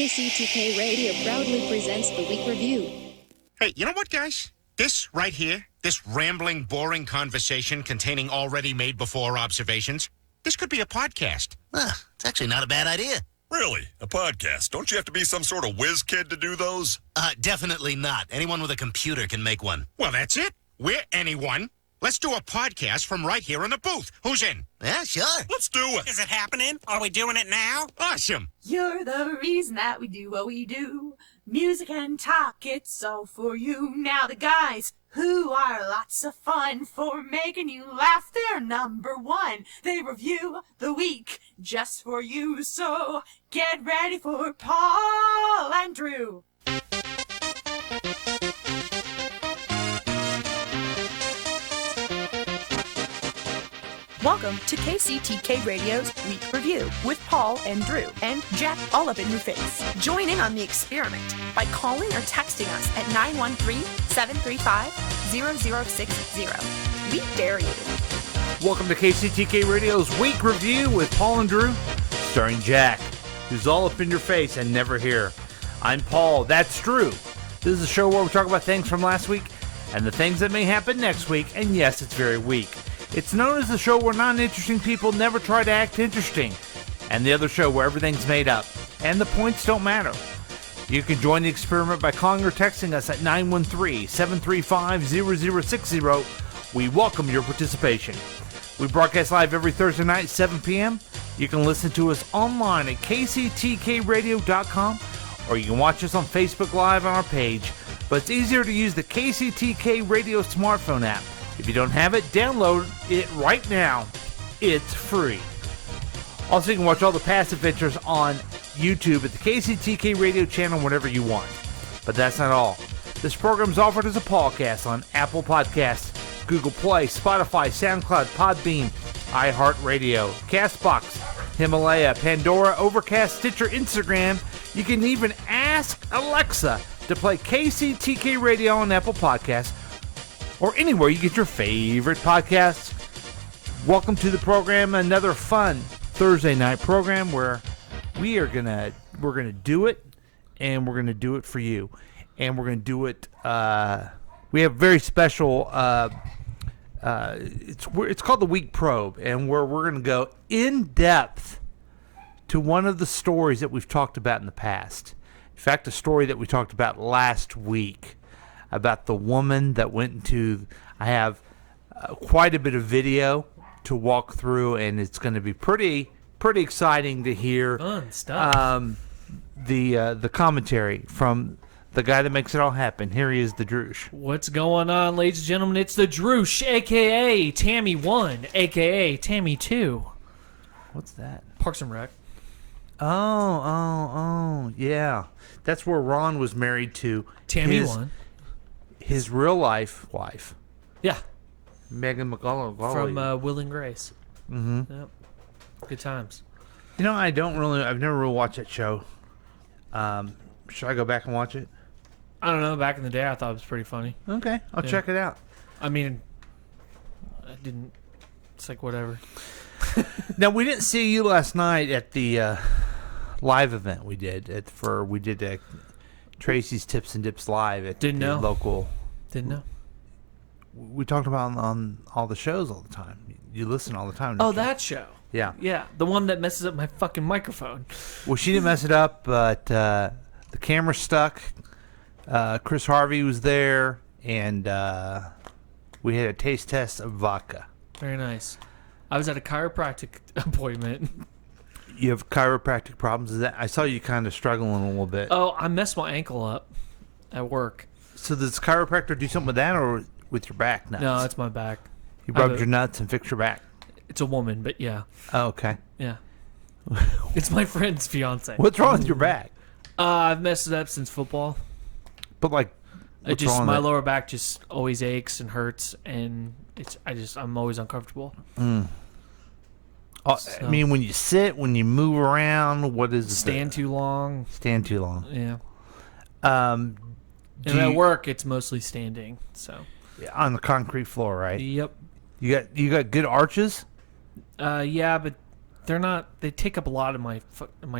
KCTK Radio proudly presents the Week Review. Hey, you know what, guys? This right here, this rambling, boring conversation containing already made before observations, this could be a podcast. It's actually not a bad idea. Really? A podcast? Don't you have to be some sort of whiz kid to do those? Definitely not. Anyone with a computer can make one. Well, that's it. We're anyone. Let's do a podcast from right here in the booth. Who's in? Yeah, sure. Let's do it. Is it happening? Are we doing it now? Awesome. You're the reason that we do what we do. Music and talk, it's all for you. Now the guys who are lots of fun for making you laugh, they're number one. They review the week just for you. So get ready for Paul and Drew. Welcome to KCTK Radio's Week Review with Paul and Drew and Jack all up in your face. Join in on the experiment by calling or texting us at 913-735-0060. We dare you. Welcome to KCTK Radio's Week Review with Paul and Drew, starring Jack, who's all up in your face and never here. I'm Paul, that's Drew. This is a show where we talk about things from last week and the things that may happen next week, and yes, it's very weak. It's known as the show where non-interesting people never try to act interesting, and the other show where everything's made up, and the points don't matter. You can join the experiment by calling or texting us at 913-735-0060. We welcome your participation. We broadcast live every Thursday night at 7 p.m. You can listen to us online at kctkradio.com, or you can watch us on Facebook Live on our page, but it's easier to use the KCTK Radio smartphone app. If you don't have it, download it right now. It's free. Also, you can watch all the past adventures on YouTube at the KCTK Radio channel whenever you want. But that's not all. This program is offered as a podcast on Apple Podcasts, Google Play, Spotify, SoundCloud, Podbean, iHeartRadio, CastBox, Himalaya, Pandora, Overcast, Stitcher, Instagram. You can even ask Alexa to play KCTK Radio on Apple Podcasts, or anywhere you get your favorite podcasts. Welcome to the program, another fun Thursday night program where we're gonna do it, and we're gonna do it for you, and we're gonna do it. We have very special. It's called the Week Probe, and where we're gonna go in depth to one of the stories that we've talked about in the past. In fact, a story that we talked about last week, about the woman that went into. I have quite a bit of video to walk through, and it's going to be pretty exciting to hear. Fun stuff. The commentary from the guy that makes it all happen. Here he is, the Droosh. What's going on, ladies and gentlemen? It's the Droosh, a.k.a. Tammy 1, a.k.a. Tammy 2. What's that? Parks and Rec. Oh, yeah. That's where Ron was married to Tammy 1. His real life wife. Yeah. Megan McGulley. From Will and Grace. Mm-hmm. Yep. Good times. You know, I've never really watched that show. Should I go back and watch it? I don't know. Back in the day, I thought it was pretty funny. Okay, I'll check it out. I mean, I didn't. It's like whatever. Now, we didn't see you last night at the live event we did. Tracy's Tips and Dips live at Didn't know. Local. Didn't know. We talked about on all the shows all the time. You listen all the time. Oh, don't you? that show. Yeah. Yeah, the one that messes up my fucking microphone. Well, she didn't mess it up, but the camera stuck. Chris Harvey was there, and we had a taste test of vodka. Very nice. I was at a chiropractic appointment. You have chiropractic problems? Is that I saw you kind of struggling a little bit. Oh, I messed my ankle up at work. So does chiropractor do something with that, or with your back nuts? No, it's my back. You rubbed your nuts and fixed your back. It's a woman, but yeah. Oh, okay. Yeah. It's my friend's fiance. What's wrong with your back? I've messed it up since football. But like, my lower back just always aches and hurts, and I'm always uncomfortable. Mm. So. I mean, when you sit, when you move around, what is it? Stand too long. Stand too long. Yeah. And at work, it's mostly standing. So. On the concrete floor, right? Yep. You got good arches? Yeah, but they're not. They take up a lot of my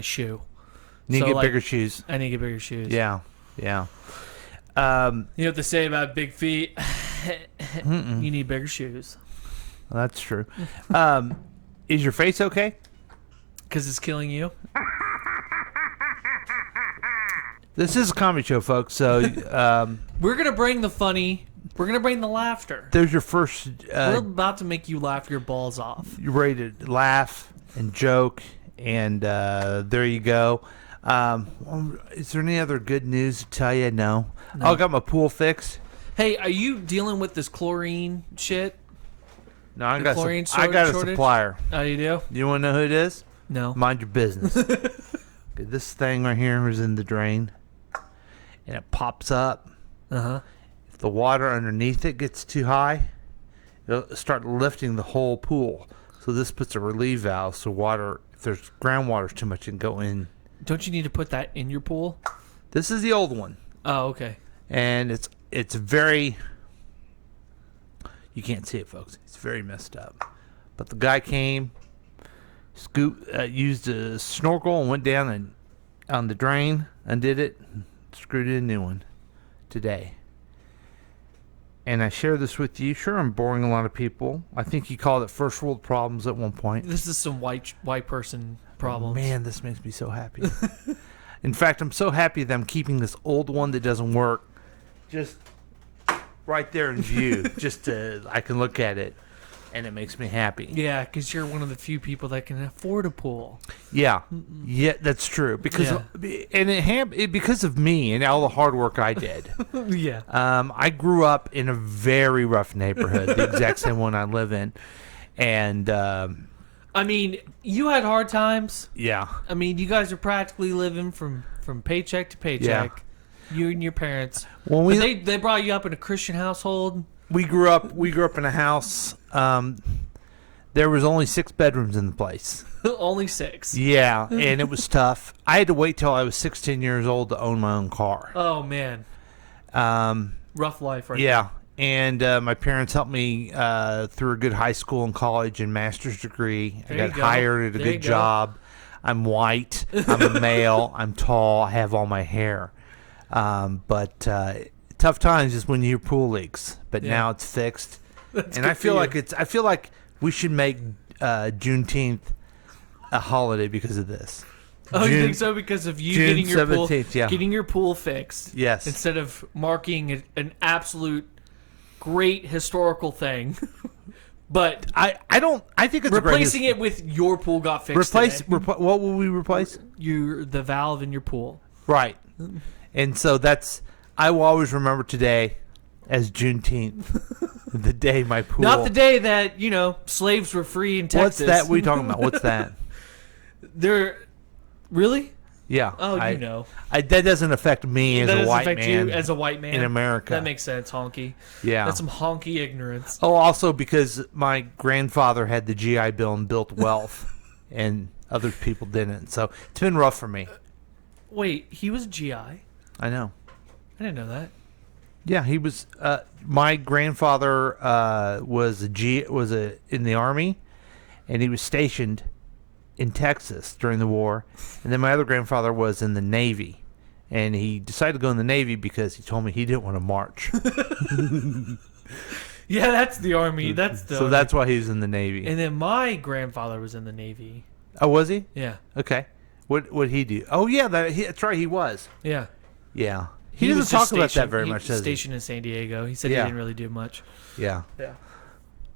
shoe. Need to So, get like, bigger shoes. I need to get bigger shoes. Yeah. You know what they say about big feet? You need bigger shoes. That's true. Is your face okay? Because it's killing you. This is a comedy show, folks. So We're going to bring the funny. We're going to bring the laughter. there's your first. We're about to make you laugh your balls off. You're ready to laugh and joke, and there you go. Is there any other good news to tell you? No. I got my pool fixed. Hey, are you dealing with this chlorine shit? No, I The got chlorine I got a shortage? supplier. Oh, you do? You want to know who it is? No. Mind your business. Okay, this thing right here is in the drain, and it pops up. Uh-huh. If the water underneath it gets too high, it'll start lifting the whole pool. So this puts a relief valve, so water, if there's groundwater too much, it can go in. Don't you need to put that in your pool? This is the old one, Oh, okay. and it's very. You can't see it, folks. It's very messed up. But the guy came, used a snorkel and went down and on the drain, undid it, screwed in a new one today. And I share this with you. Sure, I'm boring a lot of people. I think he called it first world problems at one point. This is some white person problems. Man, this makes me so happy. In fact, I'm so happy that I'm keeping this old one that doesn't work just right there in view. I can look at it, and it makes me happy. Yeah, because you're one of the few people that can afford a pool. Yeah, that's true. Because because of me and all the hard work I did. Yeah. I grew up in a very rough neighborhood, the exact same one I live in, and I mean, you had hard times. yeah, I mean, you guys are practically living from paycheck to paycheck. You and your parents. When But they brought you up in a Christian household. we grew up in a house. There was only 6 bedrooms in the place. Only 6. Yeah, and it was tough. I had to wait till I was 16 years old to own my own car. Oh man. Rough life, right? Yeah, and my parents helped me through a good high school and college and master's degree. There I you got go. hired at a There you good go. job. I'm white. I'm a male. I'm tall. I have all my hair. But tough times is when your pool leaks. But Yeah. now it's fixed, That's and good I feel for like you. I feel like we should make Juneteenth a holiday because of this. Oh, you June- think so? Because of you June getting your 17th, yeah. getting your pool fixed. Yes. Instead of marking an absolute great historical thing, but I think it's replacing it with your pool got fixed. today. what will we replace? The valve in your pool. Right. And so I will always remember today as Juneteenth, the day my pool. Not the day that slaves were free in Texas. What's that? What are you talking about? What's that? They're really. Yeah. Oh, that doesn't affect me as That a doesn't white affect man. you as a white man in America. That makes sense, honky. Yeah. That's some honky ignorance. Oh, also because my grandfather had the GI Bill and built wealth, and other people didn't. So it's been rough for me. Wait, he was GI? I know. I didn't know that. Yeah, he was. My grandfather was in the army, and he was stationed in Texas during the war. And then my other grandfather was in the Navy, and he decided to go in the Navy because he told me he didn't want to march. Yeah, that's the army. That's the So that's why he was in the Navy. And then my grandfather was in the Navy. Oh, was he? Yeah. Okay. What would he do? Oh, yeah, that's right. He was. Yeah. Yeah. He was doesn't talk just about that stationed- very he much, was does he? stationed in San Diego. He said Yeah. he didn't really do much. Yeah. Yeah.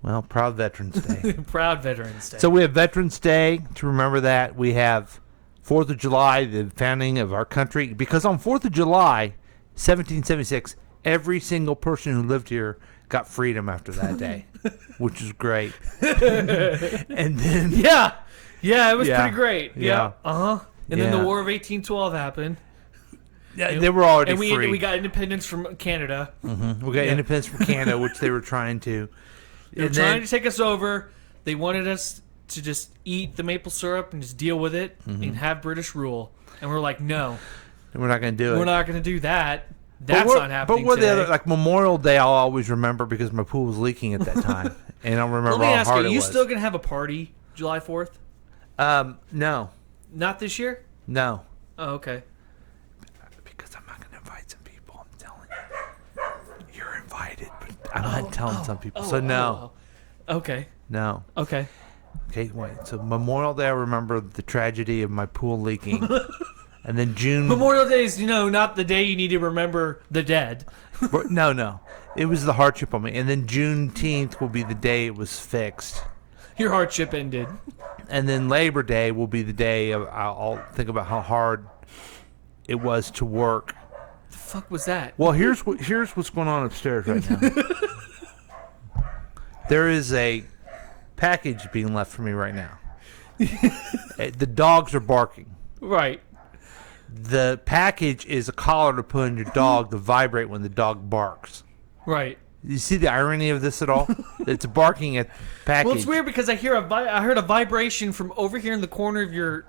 Well, proud Veterans Day. Proud Veterans Day. So we have Veterans Day to remember that. We have 4th of July, the founding of our country. Because on 4th of July, 1776, every single person who lived here got freedom after that day, which is great. And then yeah, it was Yeah. pretty great. Yeah. And then the Yeah. War of 1812 happened. they were already And free. we got independence from Canada. We got independence from Canada, which they were trying to. They were And trying then- to take us over. They wanted us to just eat the maple syrup and just deal with it and have British rule. And we're like, no, and we're not going to do it. we're not going to do that. But That's what- not happening But what today. the other, like Memorial Day, I'll always remember because my pool was leaking at that time, and I'll remember Let me how ask hard you, it you was. still going to have a party July 4th? No, Not this year? no. Oh, okay. Because I'm not going to invite some people. I'm telling you. You're invited, but I'm not telling some people. So no. Okay. No. Okay. Okay, wait. So Memorial Day, I remember the tragedy of my pool leaking. And then June... Memorial Day is, not the day you need to remember the dead. No. It was the hardship on me. And then Juneteenth will be the day it was fixed. Your hardship ended. And then Labor Day will be the day I'll think about how hard it was to work. The fuck was that? Well, here's what's going on upstairs right now. There is a package being left for me right now. The dogs are barking. Right. The package is a collar to put on your dog to vibrate when the dog barks. Right. You see the irony of this at all? It's barking at package. Well, it's weird because I heard a vibration from over here in the corner of your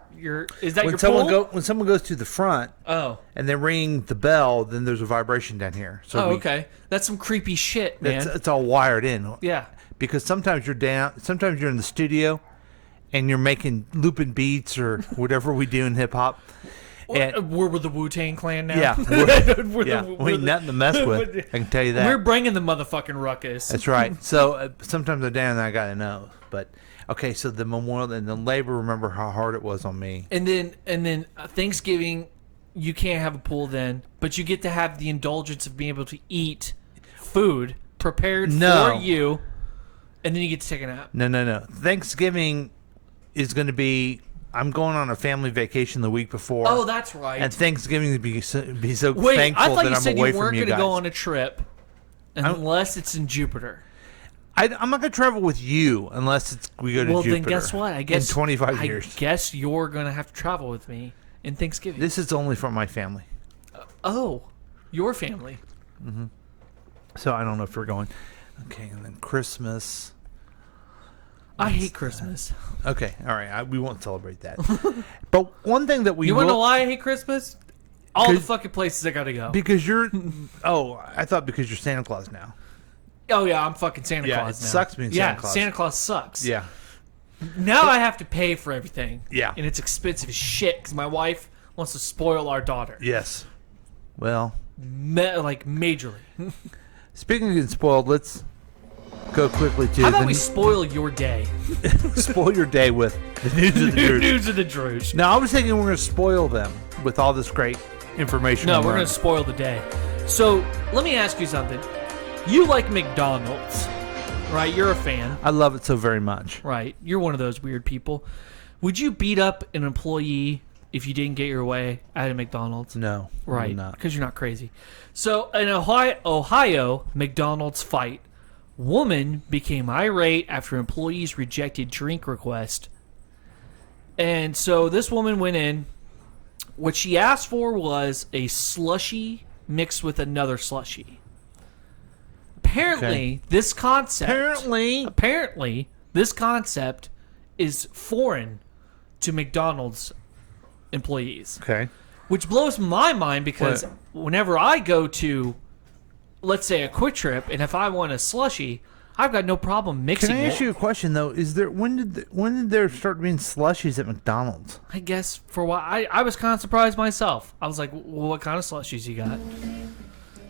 is that When your someone pool? when someone goes to the front, Oh. and they ring the bell, then there's a vibration down here. So Okay. That's some creepy shit, man. it's all wired in. Yeah. Because sometimes you're in the studio, and you're making looping beats or whatever we do in hip hop. And We're with the Wu-Tang Clan now. yeah, we ain't nothing to mess with. I can tell you that. We're bringing the motherfucking ruckus. That's right. So sometimes I'm down and I gotta know. But okay, so the Memorial and the Labor. Remember how hard it was on me. And then Thanksgiving, you can't have a pool then, but you get to have the indulgence of being able to eat food prepared for you, and then you get to take a nap. No. Thanksgiving is going to be. I'm going on a family vacation the week before. Oh, that's right. And Thanksgiving to be so Wait, thankful I thought that you I'm said away you weren't from you going to guys. go on a trip unless it's in Jupiter. I'm not going to travel with you unless we go to Jupiter. Well, then guess what? I guess in 25 years. I guess you're going to have to travel with me in Thanksgiving. This is only for my family. Oh, your family. Mm-hmm. So I don't know if we're going. Okay, and then Christmas. I hate Christmas. Okay, all right. We won't celebrate that. But one thing that we You want to know why I hate Christmas? All the fucking places I got to go. Because you're... Oh, I thought because you're Santa Claus now. Oh, yeah, I'm fucking Santa Claus now. It sucks being Santa Claus. Santa Claus sucks. Yeah. Now I have to pay for everything. Yeah. And it's expensive as shit because my wife wants to spoil our daughter. Yes. Well... majorly. Speaking of getting spoiled, let's go quickly to... How about we spoil your day? Spoil your day with the news of the Druge. News of the Druge. Now, I was thinking we're going to spoil them with all this great information. No, we're going to spoil the day. So, let me ask you something. You like McDonald's, right? You're a fan. I love it so very much. Right. You're one of those weird people. Would you beat up an employee if you didn't get your way at a McDonald's? No. Right. I'm not. Because you're not crazy. So, in Ohio, McDonald's fight. Woman became irate after employees rejected drink request. And so this woman went in. What she asked for was a slushie mixed with another slushie. Apparently, this concept... Apparently, this concept is foreign to McDonald's employees. Okay. Which blows my mind because whenever I go to, let's say, a Quick Trip, and if I want a slushie, I've got no problem mixing it. Can I ask you a question though? Is there when did there start being slushies at McDonald's? I guess for a while, I was kind of surprised myself. I was like, well, what kind of slushies you got?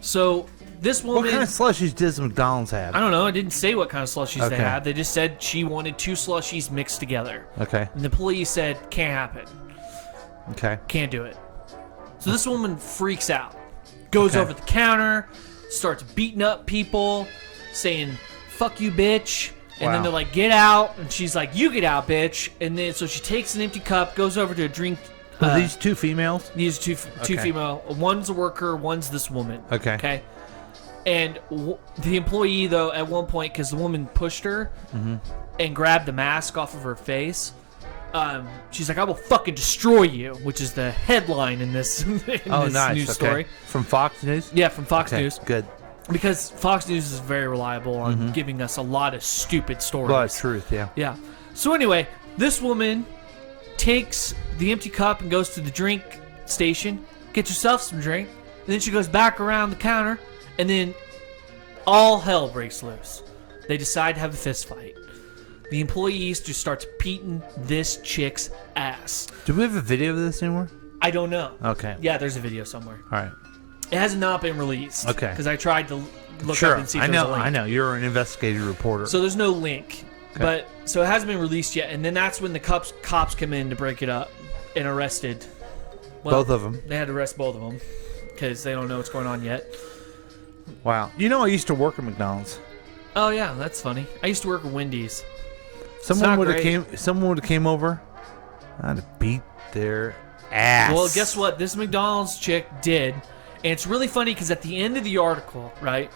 So this woman, What kind of slushies does McDonald's have? I don't know. I didn't say what kind of slushies they Okay. had. They just said she wanted 2 slushies mixed together. Okay. And the police said, can't happen. Okay. Can't do it. So this woman freaks out, goes Okay. over the counter, starts beating up people, saying, fuck you, bitch. And then Wow. they're like, get out. And she's like, you get out, bitch. And then so she takes an empty cup, goes over to a drink. Are these 2 females? These two Okay. female. One's a worker, one's this woman. Okay. Okay. And the employee, though, at one point, because the woman pushed her and grabbed the mask off of her face, she's like, I will fucking destroy you, which is the headline in this, Nice. news Okay. story. From Fox News? Yeah, from Fox Okay, News. good. Because Fox News is very reliable on giving us a lot of stupid stories. A lot of truth, yeah. Yeah. So anyway, this woman takes the empty cup and goes to the drink station, get yourself some drink, and then she goes back around the counter, and then all hell breaks loose. They decide to have a fist fight. The employees just starts beating this chick's ass. Do we have a video of this anywhere? I don't know. Okay. Yeah, there's a video somewhere. All right. It has not been released. Okay. Because I tried to look Sure. up and see if I there was know. a link. I know. You're an investigative reporter. So there's no link. But so it hasn't been released yet, and then that's when the cops come in to break it up and arrested. Well, both of them. They had to arrest both of them because they don't know what's going on yet. Wow. You know, I used to work at McDonald's. Oh yeah, that's funny. I used to work at Wendy's. Someone not would have great. came. Someone would have came over. I'd have beat their ass. Well, guess what? This McDonald's chick did, and it's really funny because at the end of the article, right,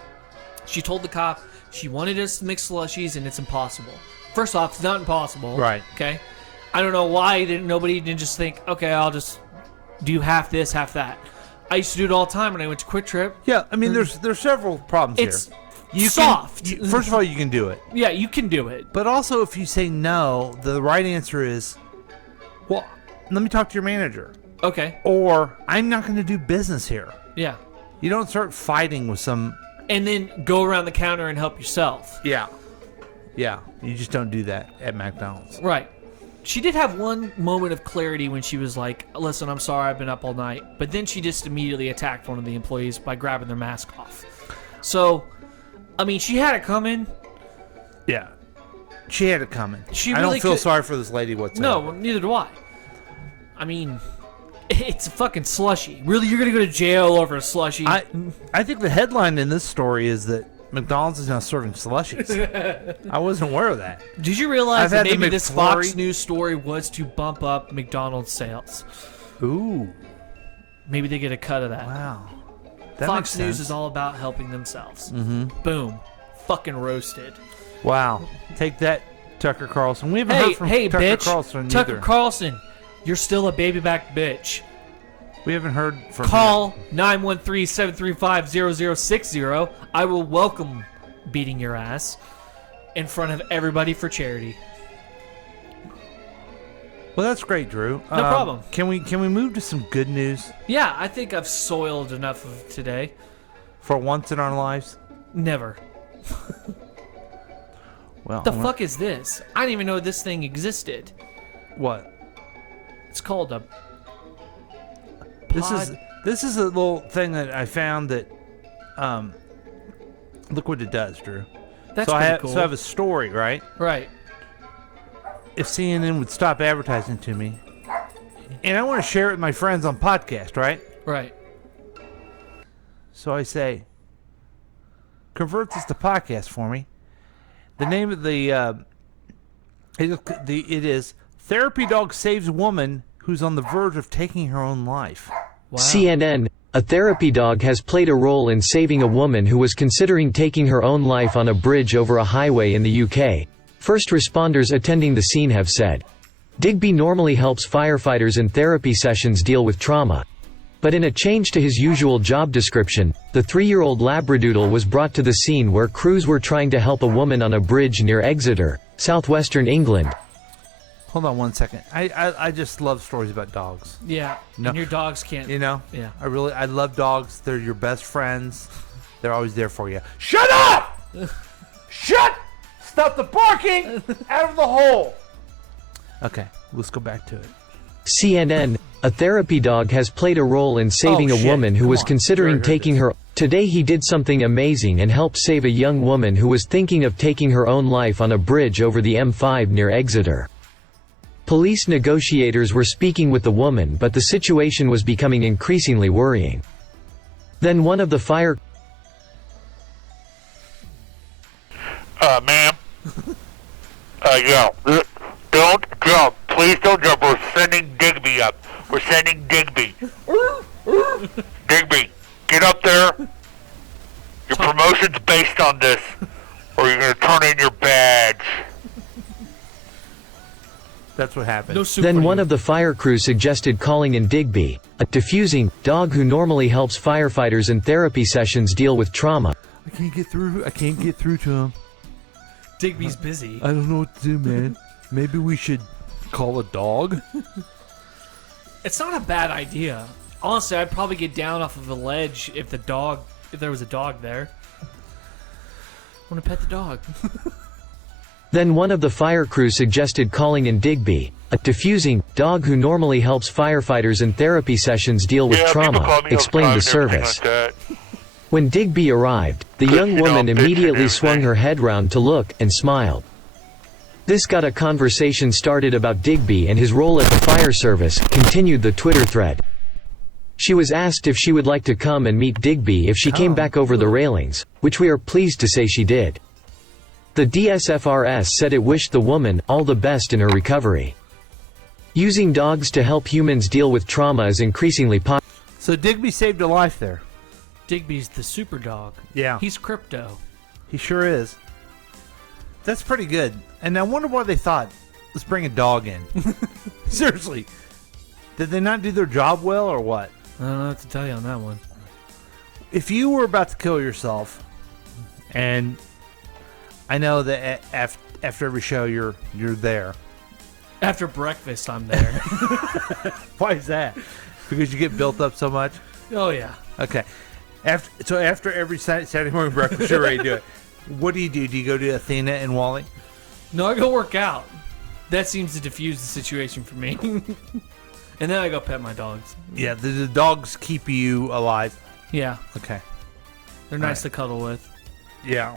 she told the cop she wanted us to mix slushies, and it's impossible. First off, it's not impossible. Right. Okay. I don't know why nobody didn't just think, okay, I'll just do half this, half that. I used to do it all the time when I went to Quick Trip. Yeah, I mean, there's several problems It's here. You soft. First of all, you can do it. Yeah, you can do it. But also, if you say no, the right answer is, well, let me talk to your manager. Okay. Or, I'm not going to do business here. Yeah. You don't start fighting with some... And then go around the counter and help yourself. Yeah. Yeah, you just don't do that at McDonald's. Right. She did have one moment of clarity when she was like, listen, I'm sorry, I've been up all night. But then she just immediately attacked one of the employees by grabbing their mask off. So, I mean, she had it coming. Yeah. She had it coming. She I really don't feel could- sorry for this lady whatsoever. No, neither do I. I mean, it's a fucking slushy. Really, you're going to go to jail over a slushy? I think the headline in this story is that McDonald's is now serving slushies. I wasn't aware of that. Did you realize I've that had the maybe this Fox McFlurry. News story was to bump up McDonald's sales? Ooh. Maybe they get a cut of that. Wow. That Fox makes News sense. is all about helping themselves. Mm-hmm. Boom. Fucking roasted. Wow. Take that, Tucker Carlson. We haven't Hey, heard from hey, Tucker bitch. Carlson Tucker either. Carlson, you're still a baby back bitch. We haven't heard from Call 913-735-0060. I will welcome beating your ass in front of everybody for charity. Well, that's great, Drew. No problem. Can we move to some good news Yeah, I think I've soiled enough of today. for once in our lives? Never. Well, The fuck is this? I didn't even know this thing existed. What? It's called a This is a little thing that I found that look what it does, Drew. That's so pretty I cool. have a story, right? Right. If CNN would stop advertising to me, and I want to share it with my friends on podcast, right? Right. So I say, convert this to podcast for me. The name of it is Therapy Dog Saves Woman Who's on the Verge of Taking Her Own Life. Wow. CNN, a therapy dog has played a role in saving a woman who was considering taking her own life on a bridge over a highway in the UK. First responders attending the scene have said. Digby normally helps firefighters in therapy sessions deal with trauma. But in a change to his usual job description, the 3-year-old Labradoodle was brought to the scene where crews were trying to help a woman on a bridge near Exeter, southwestern England. Hold on one second. I just love stories about dogs. Yeah. No. And your dogs can't. You know? Yeah. I love dogs. They're your best friends. They're always there for you. Shut up! Shut! Stop the barking! Out of the hole! Okay, let's go back to it. CNN, a therapy dog has played a role in saving Oh, a shit. woman who Come was on. considering You already heard taking this. her. Today he did something amazing and helped save a young woman who was thinking of taking her own life on a bridge over the M5 near Exeter. Police negotiators were speaking with the woman, but the situation was becoming increasingly worrying. Then one of the fire Ma'am? Yeah. Don't jump. Please don't jump. We're sending Digby up. We're sending Digby. Digby, get up there. Your promotion's based on this, or you're going to turn in your badge. That's what happened. No soup Then for one you. of the fire crew suggested calling in Digby, a diffusing dog who normally helps firefighters in therapy sessions deal with trauma. I can't get through to him. Digby's busy. I don't know what to do, man. Maybe we should call a dog? It's not a bad idea. Honestly, I'd probably get down off of a ledge if there was a dog there. I want to pet the dog. Then one of the fire crew suggested calling in Digby, a diffusing dog who normally helps firefighters in therapy sessions deal with trauma, explained the service. When Digby arrived, the young woman immediately swung her head round to look and smiled. This got a conversation started about Digby and his role at the fire service, continued the Twitter thread. She was asked if she would like to come and meet Digby if she came back over the railings, which we are pleased to say she did. The DSFRS said it wished the woman all the best in her recovery. Using dogs to help humans deal with trauma is increasingly popular. So Digby saved a life there. Digby's the super dog. Yeah. He's crypto. He sure is. That's pretty good. And I wonder why they thought, let's bring a dog in. Seriously. Did they not do their job well or what? I don't know what to tell you on that one. If you were about to kill yourself, and I know that after every show you're there. After breakfast, I'm there. Why is that? Because you get built up so much? Oh, yeah. Okay. After every Saturday morning breakfast, you're ready to do it. What do? Do you go to Athena and Wally? No, I go work out. That seems to diffuse the situation for me. And then I go pet my dogs. Yeah, the dogs keep you alive. Yeah. Okay. They're nice to cuddle with. Yeah.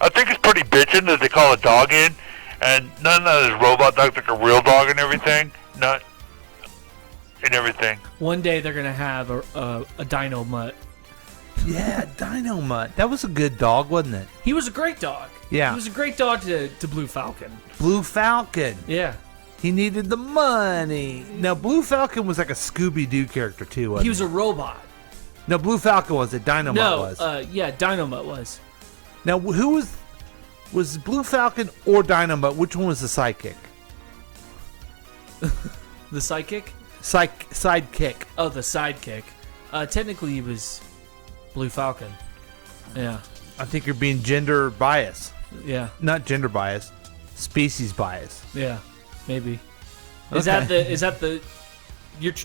I think it's pretty bitchin' that they call a dog in, and none of those robot dogs like a real dog and everything. Not and everything. One day they're gonna have a dino mutt. Yeah, Dino Mutt. That was a good dog, wasn't it? He was a great dog. Yeah. He was a great dog to Blue Falcon. Blue Falcon. Yeah. He needed the money. Now, Blue Falcon was like a Scooby-Doo character, too, wasn't He was a robot. No, Blue Falcon was it. Dino Mutt was. Yeah, Dino Mutt was. Now, who was Blue Falcon or Dino Mutt? Which one was the sidekick? The sidekick? Sidekick. Oh, the sidekick. Technically, he was Blue Falcon. Yeah. I think you're being gender biased. Yeah. Not gender biased. Species biased. Yeah. Maybe. Is Okay. that the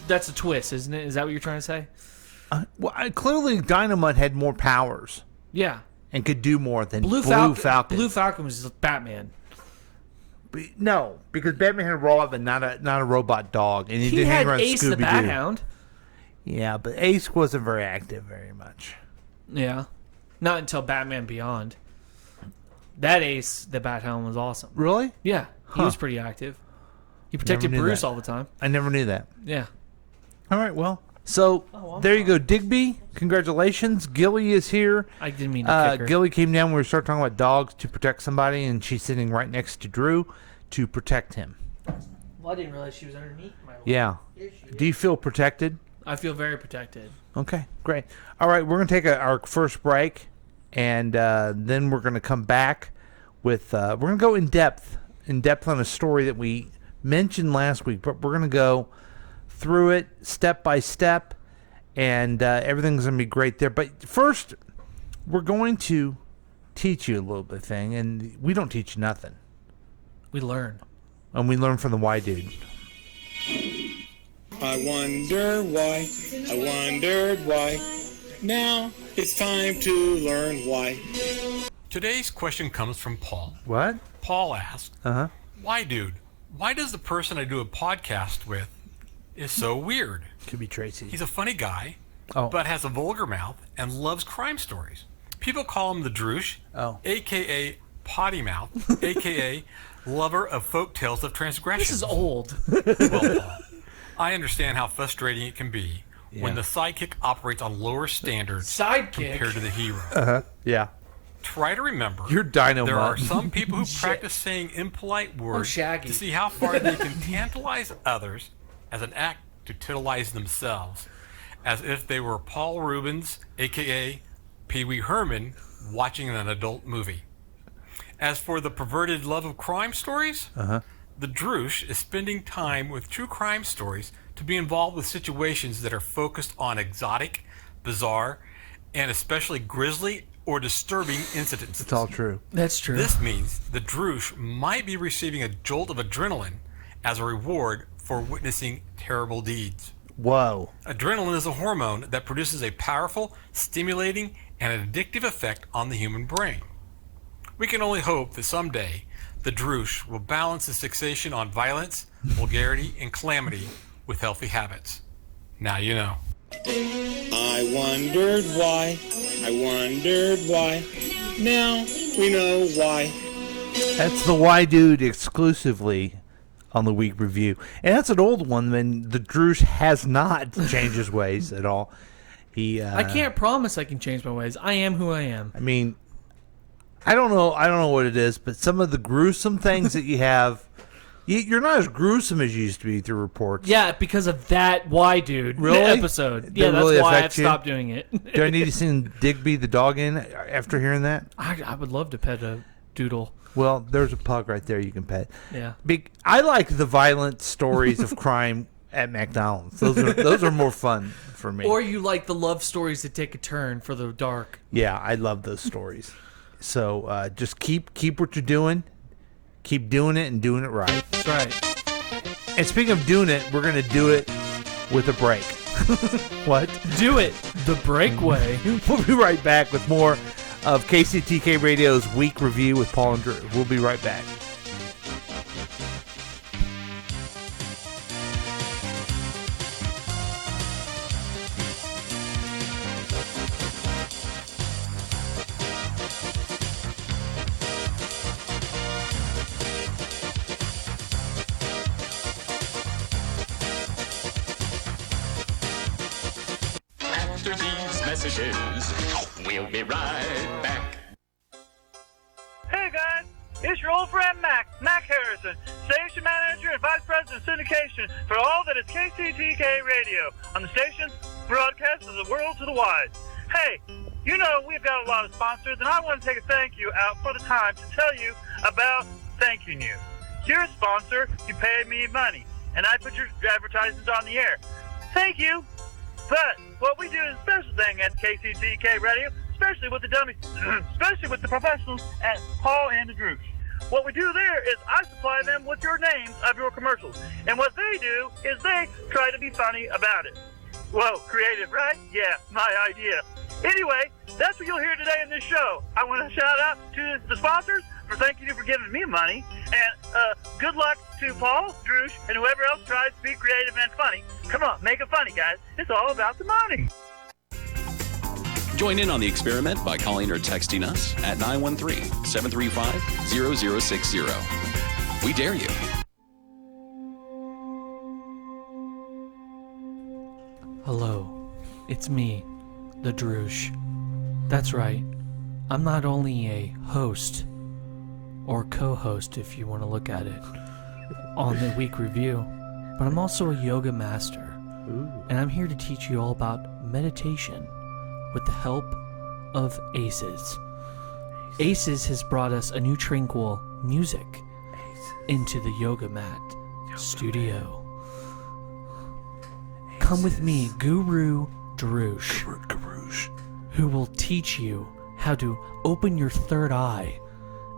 that's a twist, isn't it? Is that what you're trying to say? Clearly, Dynamite had more powers. Yeah. And could do more than Blue Falcon. Falcon. Blue Falcon was Batman. No, because Batman had a robot, but not a robot dog, and he didn't hang had around Ace the Scooby-Doo. Bat Hound. Yeah, but Ace wasn't very active very much. Yeah. Not until Batman Beyond. That Ace, the Bat Hound, was awesome. Really? Yeah. He was pretty active. He protected Never knew Bruce that. all the time. I never knew that. Yeah. All right, well. So, there you go. Digby, congratulations. Gilly is here. I didn't mean to kick her. Gilly came down when we started talking about dogs to protect somebody, and she's sitting right next to Drew to protect him. Well, I didn't realize she was underneath my leg. Yeah. Do you feel protected? I feel very protected. Okay, great. All right, we're going to take our first break, and then we're going to come back with, we're going to go in depth on a story that we mentioned last week, but we're going to go through it step by step, and everything's going to be great there. But first, we're going to teach you a little bit thing, and we don't teach you nothing. We learn. And we learn from the Y dude. I wonder why, I wondered why. Now it's time to learn why. Today's question comes from Paul. What? Paul asked, Uh-huh. why, dude, why does the person I do a podcast with is so weird? Could be Tracy. He's a funny guy, Oh. but has a vulgar mouth and loves crime stories. People call him the Droosh, a.k.a. Potty Mouth, a.k.a. lover of folk tales of transgression. This is old. Well, Paul, I understand how frustrating it can be when the sidekick operates on lower standards compared to the hero. Uh-huh. Yeah. Try to remember, You're dynamite. there are some people who practice saying impolite words Shaggy. to see how far they can tantalize others as an act to titilize themselves, as if they were Paul Rubens, a.k.a. Pee Wee Herman, watching an adult movie. As for the perverted love of crime stories, the Droosh is spending time with true crime stories to be involved with situations that are focused on exotic, bizarre, and especially grisly or disturbing incidents. It's all true. That's true. This means the Droosh might be receiving a jolt of adrenaline as a reward for witnessing terrible deeds. Whoa. Adrenaline is a hormone that produces a powerful, stimulating, and addictive effect on the human brain. We can only hope that someday the Droosh will balance his fixation on violence, vulgarity, and calamity with healthy habits. Now you know. I wondered why. I wondered why. Now we know why. That's the Why Dude exclusively on the Week Review. And that's an old one, and the Droosh has not changed his ways at all. I can't promise I can change my ways. I am who I am. I mean, I don't know what it is, but some of the gruesome things that you have, you're not as gruesome as you used to be through reports. Yeah, because of that Why Dude Really? episode. Did Yeah, it that's really why I've affect you? stopped doing it. Do I need to send Digby the dog in after hearing that? I would love to pet a doodle. Well, there's a pug right there you can pet. Yeah. I like the violent stories of crime at McDonald's. Those are more fun for me. Or you like the love stories that take a turn for the dark. Yeah, I love those stories. So just keep what you're doing. Keep doing it and doing it right. That's right. And speaking of doing it, we're going to do it with a break. What? Do it the break way. We'll be right back with more of KCTK Radio's Week Review with Paul and Drew. We'll be right back. After these messages, we'll be right back. Hey guys, it's your old friend Mac Harrison, station manager and vice president of syndication for all that is KCTK Radio on the station broadcast of the world to the wide. Hey, you know we've got a lot of sponsors, and I want to take a thank you out for the time to tell you about thanking you. You're a sponsor, you pay me money, and I put your advertisements on the air. Thank you. But what we do is a special thing at KCTK Radio, especially with the dummies, especially with the professionals at Paul and the Droosh. What we do there is I supply them with your names of your commercials. And what they do is they try to be funny about it. Whoa, creative, right? Yeah, my idea. Anyway, that's what you'll hear today in this show. I want to shout out to the sponsors for thanking you for giving me money. And good luck to Paul, Droosh, and whoever else tries to be creative and funny. Come on, make it funny, guys. It's all about the money. Join in on the experiment by calling or texting us at 913-735-0060. We dare you. Hello, it's me, the Droosh. That's right, I'm not only a host, or co-host if you want to look at it, on the Week Review, but I'm also a yoga master. Ooh. And I'm here to teach you all about meditation with the help of ACES. ACES has brought us a new tranquil music into the yoga mat studio. Come with me, Guru Droosh, who will teach you how to open your third eye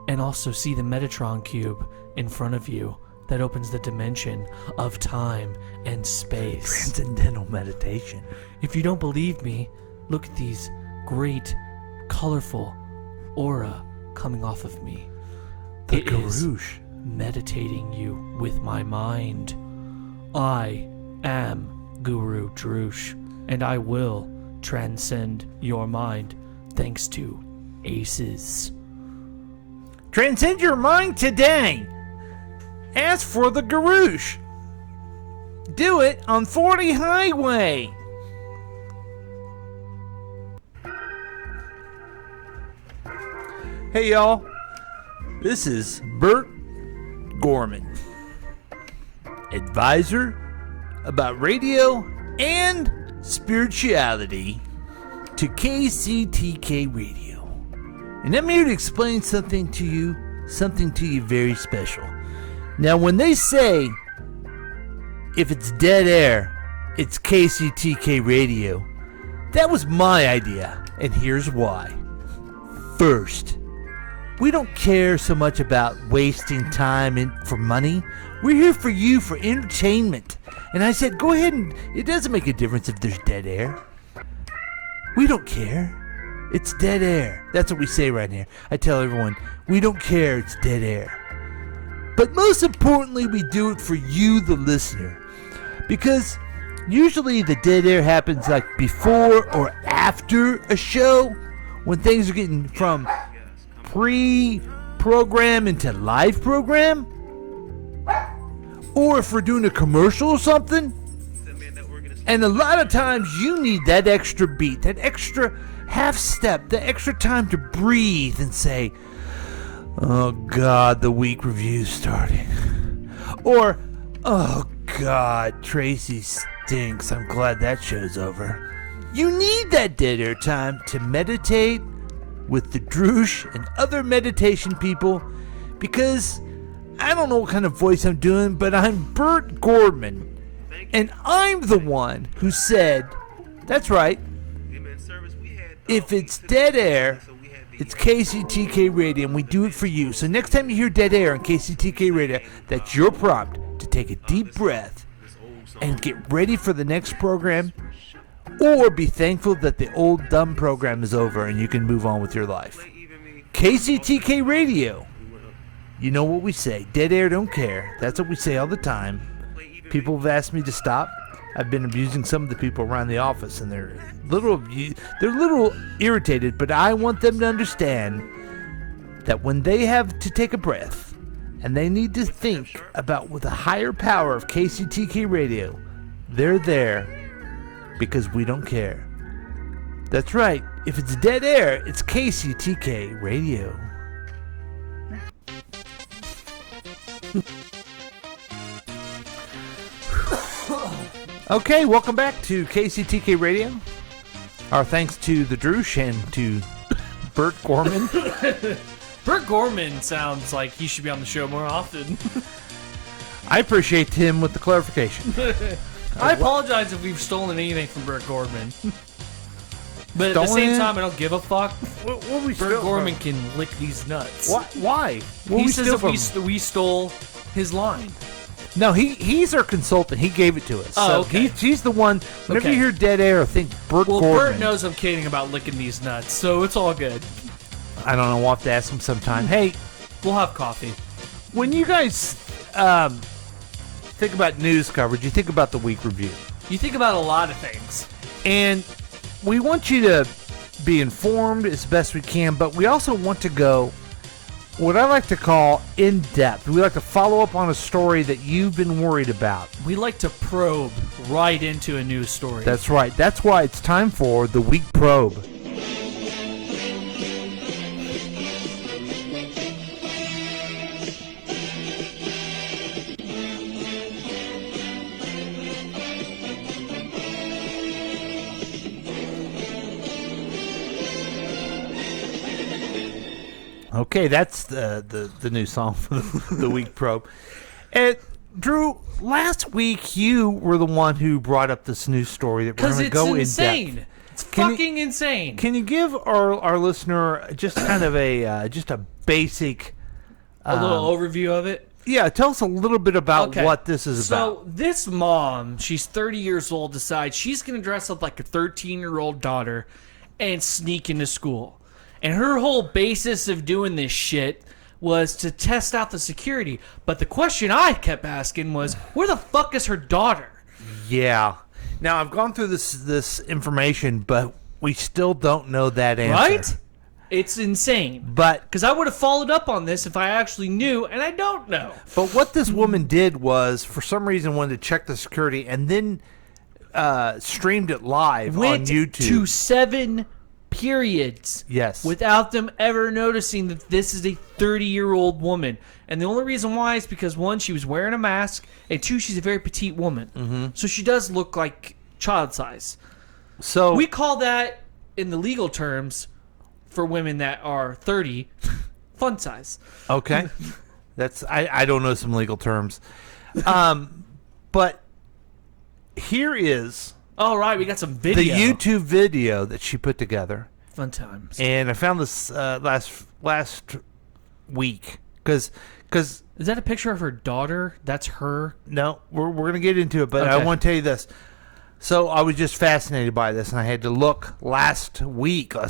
and also see the Metatron cube in front of you that opens the dimension of time and space. Transcendental meditation. If you don't believe me, look at these great, colorful aura coming off of me. The It is Garouche. meditating you with my mind. I am Guru Droosh, and I will transcend your mind thanks to ACES. Transcend your mind today. Ask for the Garouche. Do it on 40 Highway. Hey y'all, this is Bert Gorman, advisor about radio and spirituality to KCTK Radio. And I'm here to explain something to you very special. Now, when they say if it's dead air, it's KCTK Radio, that was my idea, and here's why. First, we don't care so much about wasting time for money. We're here for you for entertainment. And I said, go ahead and it doesn't make a difference if there's dead air. We don't care. It's dead air. That's what we say right here. I tell everyone, we don't care, it's dead air. But most importantly, we do it for you, the listener. Because usually the dead air happens like before or after a show, when things are getting from pre-program into live program. Or if we're doing a commercial or something. And a lot of times you need that extra beat, that extra half step, the extra time to breathe and say, oh God, the week review's starting. Or, oh God, Tracy stinks. I'm glad that show's over. You need that dead air time to meditate with the Droosh and other meditation people, because I don't know what kind of voice I'm doing, but I'm Bert Gordman, and I'm the one who said, that's right, if it's dead air, it's KCTK Radio, and we do it for you. So next time you hear dead air on KCTK Radio, that's your prompt to take a deep breath and get ready for the next program, or be thankful that the old dumb program is over and you can move on with your life. KCTK Radio. You know what we say. Dead air don't care. That's what we say all the time. People have asked me to stop. I've been abusing some of the people around the office, and they're a little irritated, but I want them to understand that when they have to take a breath and they need to think about with the higher power of KCTK Radio, they're there because we don't care. That's right. If it's dead air, it's KCTK Radio. Okay, welcome back to KCTK Radio. Our thanks to the Droosh and to Bert Gorman. Bert Gorman sounds like he should be on the show more often. I appreciate him with the clarification. I apologize if we've stolen anything from Bert Gorman. But at the same time, I don't give a fuck. What we Bert Gorman can lick these nuts. Why? He says if we stole his line. No, he's our consultant. He gave it to us. Oh, so okay. He's the one. Whenever Okay. you hear dead air, think Bert Gorman. Bert knows I'm kidding about licking these nuts, so it's all good. I don't know. We'll have to ask him sometime. Hey, we'll have coffee. When you guys think about news coverage, you think about the week review. You think about a lot of things. And we want you to be informed as best we can, but we also want to go what I like to call in-depth. We like to follow up on a story that you've been worried about. We like to probe right into a news story. That's right. That's why it's time for the Week Probe. Okay, that's the new song for the Week Probe. And Drew, last week you were the one who brought up this news story that we're going to go in depth. Because it's insane. It's fucking insane. Can you give our listener just kind of a basic a little overview of it? Yeah, tell us a little bit about what this is about. So this mom, she's 30 years old, decides she's going to dress up like a 13-year-old daughter and sneak into school. And her whole basis of doing this shit was to test out the security. But the question I kept asking was, where the fuck is her daughter? Yeah. Now, I've gone through this information, but we still don't know that answer. Right? It's insane. But because I would have followed up on this if I actually knew, and I don't know. But what this woman did was, for some reason, wanted to check the security and then streamed it live on YouTube. To 7 periods. Yes. Without them ever noticing that this is a 30-year-old woman. And the only reason why is because, one, she was wearing a mask, and two, she's a very petite woman. Mm-hmm. So she does look like child size. So we call that, in the legal terms, for women that are 30, fun size. Okay. That's I don't know some legal terms. But here is all right, we got some video. The YouTube video that she put together. Fun times. And I found this last week because is that a picture of her daughter? That's her. No, we're gonna get into it, but okay. I want to tell you this. So I was just fascinated by this, and I had to look last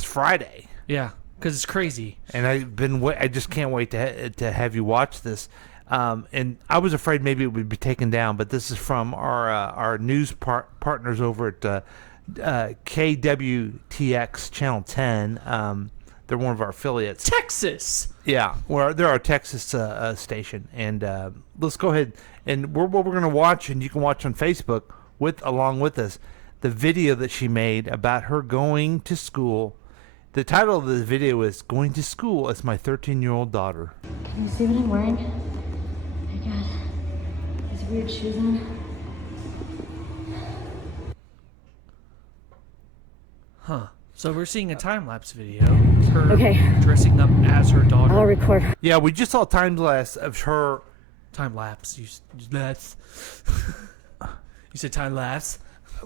Friday. Yeah, because it's crazy. And I just can't wait to have you watch this. And I was afraid maybe it would be taken down, but this is from our news partners over at KWTX Channel 10. They're one of our affiliates. Texas. Yeah, they're our Texas station. And let's go ahead and what we're going to watch, and you can watch on Facebook along with us, the video that she made about her going to school. The title of the video is "Going to School as My 13-Year-Old Daughter." Can you see what I'm wearing? Oh my God, these weird shoes on. Huh. So we're seeing a time-lapse video. Her dressing up as her daughter. I'll record. Yeah, we just saw a time-lapse of her. Time-lapse. You said time-lapse?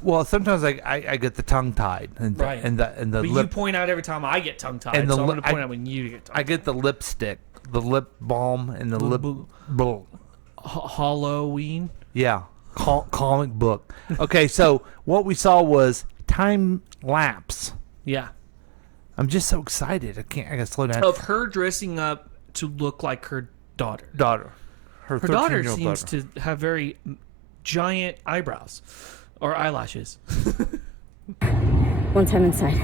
Well, sometimes I get the tongue-tied. And Right. And the But lip, you point out every time I get tongue-tied, and so the I'm li- going to point out when you get tongue-tied. I get the lipstick, the lip balm, and the lip. Halloween? Yeah, comic book. Okay, so what we saw was time-lapse. Yeah. I'm just so excited. I gotta slow down. Of her dressing up to look like her daughter. Her Her daughter 13-year-old seems daughter. to have very giant eyebrows. Or eyelashes. Once I'm inside,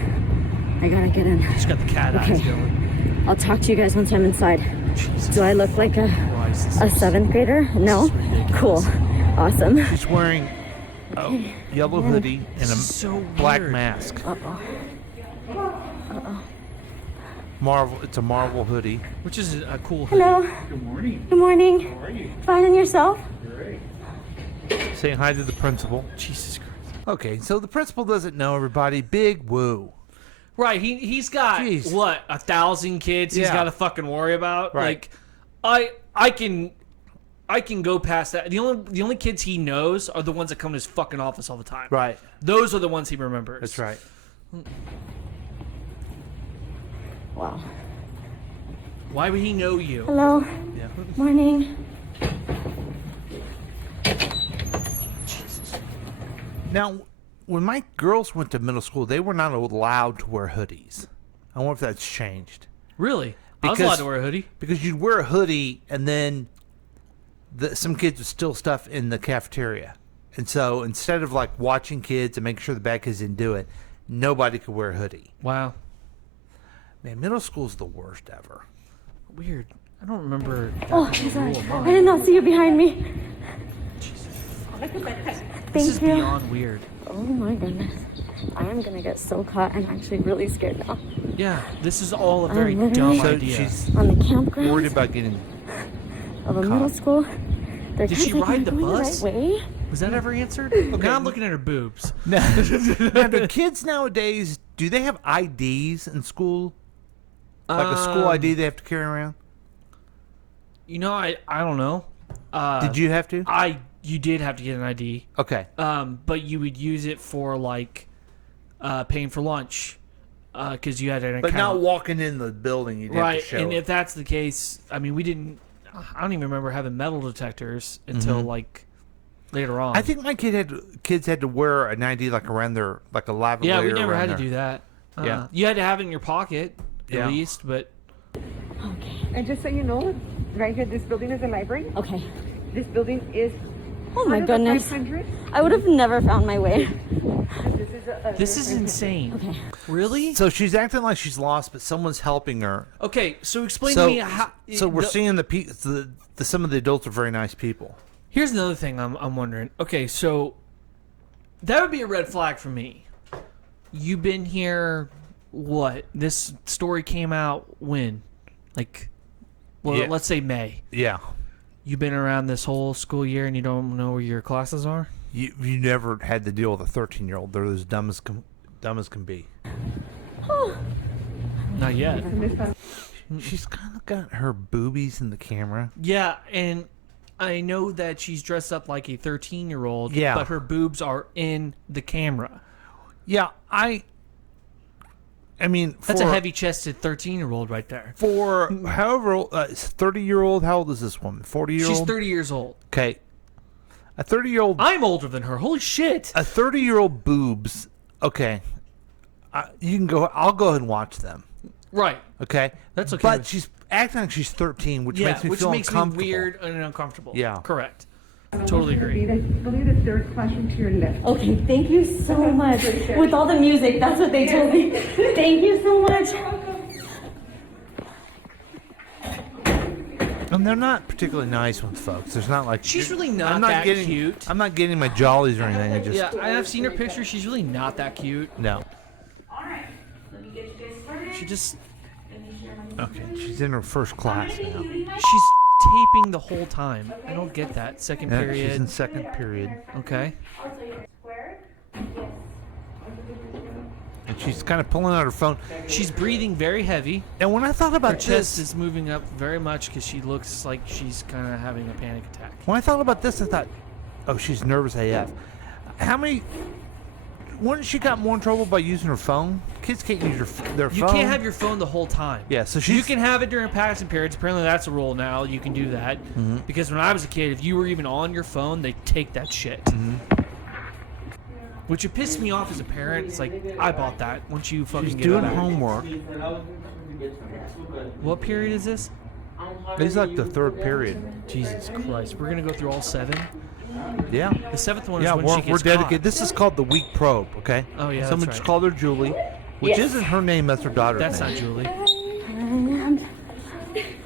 I gotta get in. She's got the cat eyes going. I'll talk to you guys once I'm inside. Do I look like a seventh grader? No? Cool. Awesome. She's wearing a yellow hoodie and a black weird. mask. Uh-oh. It's a Marvel hoodie. Which is a cool hoodie. Hello. Good morning. Good morning. How are you? Fine, and yourself? Great. Saying hi to the principal. Jesus Christ. Okay, so the principal doesn't know everybody. Big woo. Right, he's got, Jeez. what, 1,000 kids he's Yeah. got to fucking worry about? Right. Like, I can go past that. The only kids he knows are the ones that come to his fucking office all the time. Right. Those are the ones he remembers. That's right. Wow. Why would he know you? Hello. Yeah. Morning. Now, when my girls went to middle school, they were not allowed to wear hoodies. I wonder if that's changed. Really? I was allowed to wear a hoodie. Because you'd wear a hoodie, and then some kids would steal stuff in the cafeteria. And so instead of like watching kids and making sure the bad kids didn't do it, nobody could wear a hoodie. Wow. Man, middle school's the worst ever. Weird. I don't remember. Oh, that I'm sorry. rule of I mine. did not see you behind me. This is Thank you. beyond weird. Oh my goodness. I am gonna get so caught. I'm actually really scared now. Yeah, this is all a I'm very literally dumb So idea. she's on the campground worried about getting of a caught. middle school. They're Did trying she to ride the going bus? right way. Was that ever answered? Now I'm looking at her boobs. Now, do kids nowadays, do they have IDs in school? Like a school ID they have to carry around? You know, I don't know. Did you have to? You did have to get an ID. Okay. But you would use it for like paying for lunch because you had an But account. not walking in the building, you'd Right, have to show and it. if that's the case, I mean, I don't even remember having metal detectors until Mhm. like later on. I think my kids had to wear an ID like around their like a lavalier. Yeah, we never around had to their- do that. Yeah. You had to have it in your pocket at Yeah. least, but And just so you know, right here, this building is a library. Okay. This building is. Oh my one of the goodness. 500. I would have never found my way. this is insane. Okay. Really? So she's acting like she's lost, but someone's helping her. Okay, so explain so, to me how. So we're seeing some of the adults are very nice people. Here's another thing I'm wondering. Okay, so that would be a red flag for me. You've been here, what? This story came out when? Like, well, Yeah. let's say May. Yeah. You've been around this whole school year and you don't know where your classes are? You never had to deal with a 13-year-old. They're as dumb as can be. Not yet. She's kind of got her boobies in the camera. Yeah, and I know that she's dressed up like a 13-year-old, Yeah. but her boobs are in the camera. Yeah, I mean, That's a heavy-chested 13-year-old right there. For however, 30-year-old. How old is this woman? 40-year-old. She's 30 years old. Okay. A 30-year-old. I'm older than her. Holy shit. A 30-year-old boobs. Okay. You can go. I'll go ahead and watch them. Right. Okay. That's okay. But she's acting like she's 13, which makes me feel uncomfortable. Weird and uncomfortable. Yeah. Correct. Totally agree. I believe the third classroom to your left. Okay, thank you so much. With all the music, that's what they told me. Thank you so much. And they're not particularly nice ones, folks. There's not like She's really not I'm not that getting, cute. I'm not getting my jollies or anything. I just Yeah, I've seen her picture. She's really not that cute. no. Alright, let me get you guys started. She just Okay, she's in her first class now. she's taping the whole time. I don't get that. Second Yeah, period. she's in second period, Okay. Also, you're square. Yes. and she's kind of pulling out her phone. She's breathing very heavy. And when I thought Her about chest this, is moving up very much because she looks like she's kind of having a panic attack. when I thought about this, I thought, oh, she's nervous AF. How many? Wouldn't she got more in trouble by using her phone? Kids can't use their You phone. can't have your phone the whole time. Yeah, so You she's can have it during passing periods. Apparently, that's a rule now. You can do that. Mhm. Because when I was a kid, if you were even on your phone, they take that shit. Which it pissed me off as a parent. It's like, I bought that. Once you fucking she's get doing it. homework. What period is this? It's like the third period. Jesus Christ. We're going to go through all 7? Yeah. The 7th one Yeah, is when we're she gets dedicated. caught. This is called the week probe. Okay. Oh, yeah, Someone that's just right. called her Julie, which Yes. isn't her name. That's her daughter's That's name. not Julie.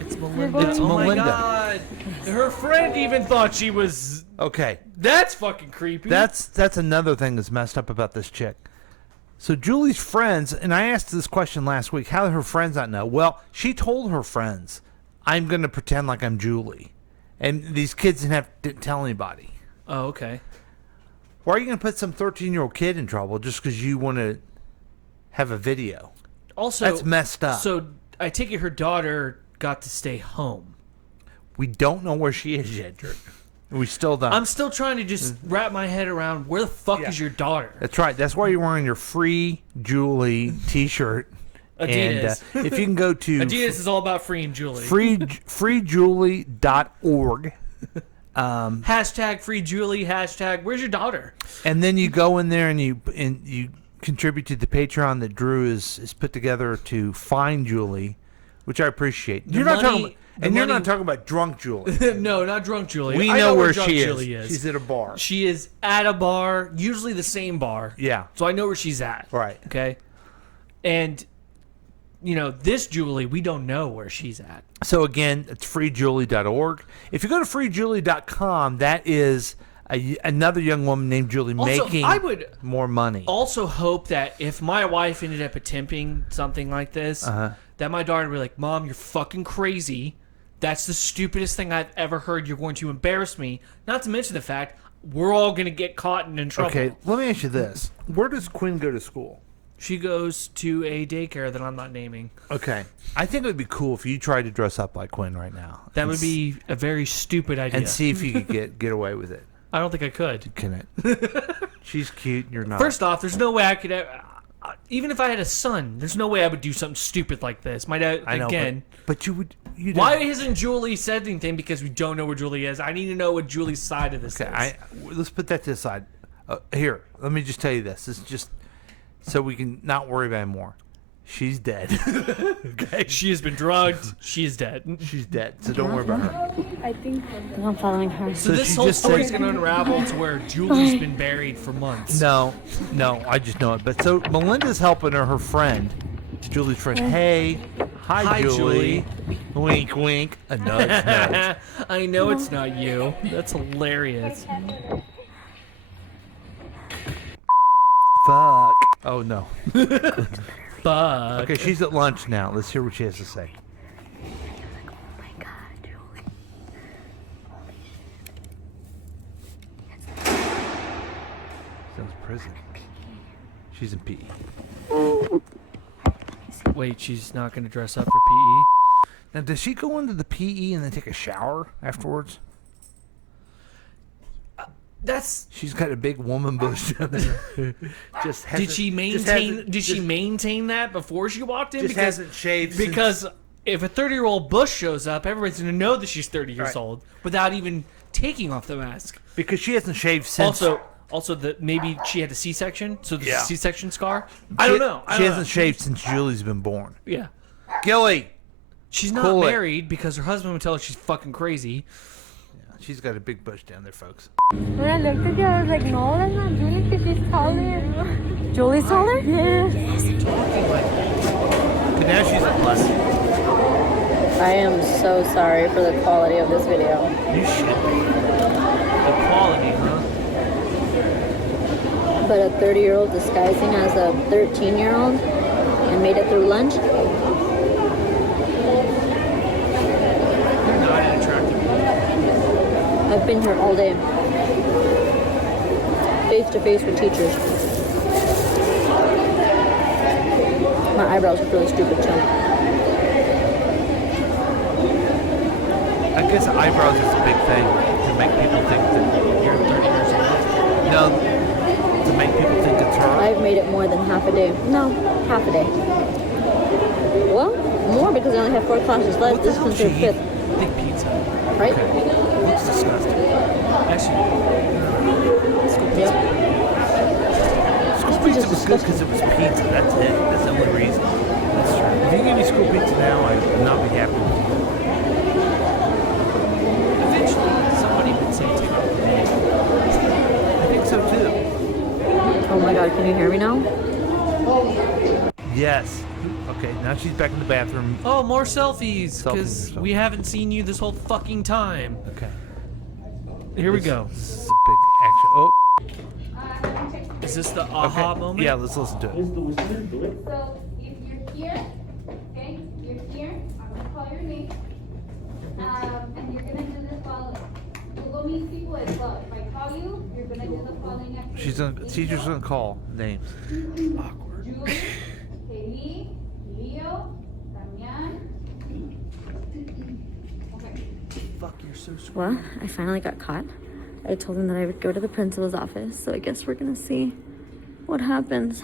It's Melinda. It's oh Melinda. my God. Her friend even thought she was... Okay. That's fucking creepy. That's another thing that's messed up about this chick. So Julie's friends, and I asked this question last week, how did her friends not know? Well, she told her friends, I'm going to pretend like I'm Julie. And these kids didn't tell anybody. Oh, okay. Why are you going to put some 13-year-old kid in trouble just because you want to have a video? Also, that's messed up. So I take it her daughter got to stay home. We don't know where she is yet, Drew. We still don't. I'm still trying to just wrap my head around where the fuck is your daughter? That's right. That's why you're wearing your Free Julie T-shirt. Adidas. And if you can go to Adidas is all about freeing Julie. freejulie.org. Hashtag free Julie. Hashtag where's your daughter? And then you go in there and you contribute to the Patreon that Drew is put together to find Julie, which I appreciate. You're not talking about drunk Julie. No, not drunk Julie. We I know where drunk she is. Julie is. She's at a bar. She is at a bar, usually the same bar. Yeah. So I know where she's at. Right. Okay. And this Julie, we don't know where she's at. So again, it's freejulie.org. If you go to freejulie.com, that is another young woman named Julie Also, making I would more money. Also hope that if my wife ended up attempting something like this, that my daughter would be like, Mom, you're fucking crazy. That's the stupidest thing I've ever heard. You're going to embarrass me. Not to mention the fact we're all going to get caught and in trouble. Okay, let me ask you this. Where does Quinn go to school? She goes to a daycare that I'm not naming. Okay. I think it would be cool if you tried to dress up like Quinn right now. That would be a very stupid idea. And see if you could get away with it. I don't think I could. Can it? She's cute and you're not. First off, there's no way I could... even if I had a son, there's no way I would do something stupid like this. My dad, I know, again... But you would... Why hasn't Julie said anything? Because we don't know where Julie is. I need to know what Julie's side of this is. Let's put that to the side. Here, let me just tell you this. This is just so we can not worry about it more. She's dead. Okay. She has been drugged. She is dead. She's dead, so don't worry about her. I think I'm following her. So this whole story's going to unravel to where Julie's been buried for months. No, I just know it. But so Melinda's helping her friend, Julie's friend. Hey, hi Julie. Wink, wink. A nudge, nudge. I know it's not you. That's hilarious. Fuck. Oh, no. Fuck. Okay, she's at lunch now. Let's hear what she has to say. Sounds prison. She's in PE. Wait, she's not going to dress up for PE? Now, does she go into the PE and then take a shower afterwards? She's got a big woman bush down there. Did she maintain that before she walked in? Just hasn't shaved since- Because if a 30-year-old bush shows up, everybody's going to know that she's 30 years Right. old without even taking off the mask. Because she hasn't shaved since. Also, maybe she had a C-section, so there's Yeah. a C-section scar. I don't know. She hasn't shaved since Julie's been born. Yeah. Gilly! She's not Cool it. married because her husband would tell her she's fucking crazy. Yeah, she's got a big bush down there, folks. When I looked at you, I was like, no, that's not Julie because she's taller. Julie's taller? Yeah. But now she's a plus. I am so sorry for the quality of this video. You should be. The quality, huh? But a 30-year-old disguising as a 13-year-old and made it through lunch? You're not an attractive woman. I've been here all day. Face to face with teachers. My eyebrows are really stupid too. I guess eyebrows is a big thing to make people think that you're 30 years old. No, to make people think it's her. I've made it more than half a day. No, half a day. Well, more because I only have 4 classes left. This is considered 5th. Big pizza. Right? Looks disgusting. Actually, school pizza. School pizza was good because it was pizza. That's it. That's the only reason. That's true. If you give me school pizza now, I would not be happy with you. Eventually, somebody would say take off the name. I think so too. Oh my god, can you hear me now? Yes. Okay, now she's back in the bathroom. Oh, more selfies, because we haven't seen you this whole fucking time. Okay. Here we go. This is a big action. Oh. Is this the aha moment? Yeah, let's listen to it. So if you're here, okay, you're here, I'm gonna call your name, and you're gonna do the following. Google meets people as well. If I call you, you're gonna do the following activity. Teacher's gonna call names. Awkward. Julie, Kelly, Leo, Damian. Okay. Fuck, you're so sweet. Well, I finally got caught. I told him that I would go to the principal's office, so I guess we're gonna see what happens.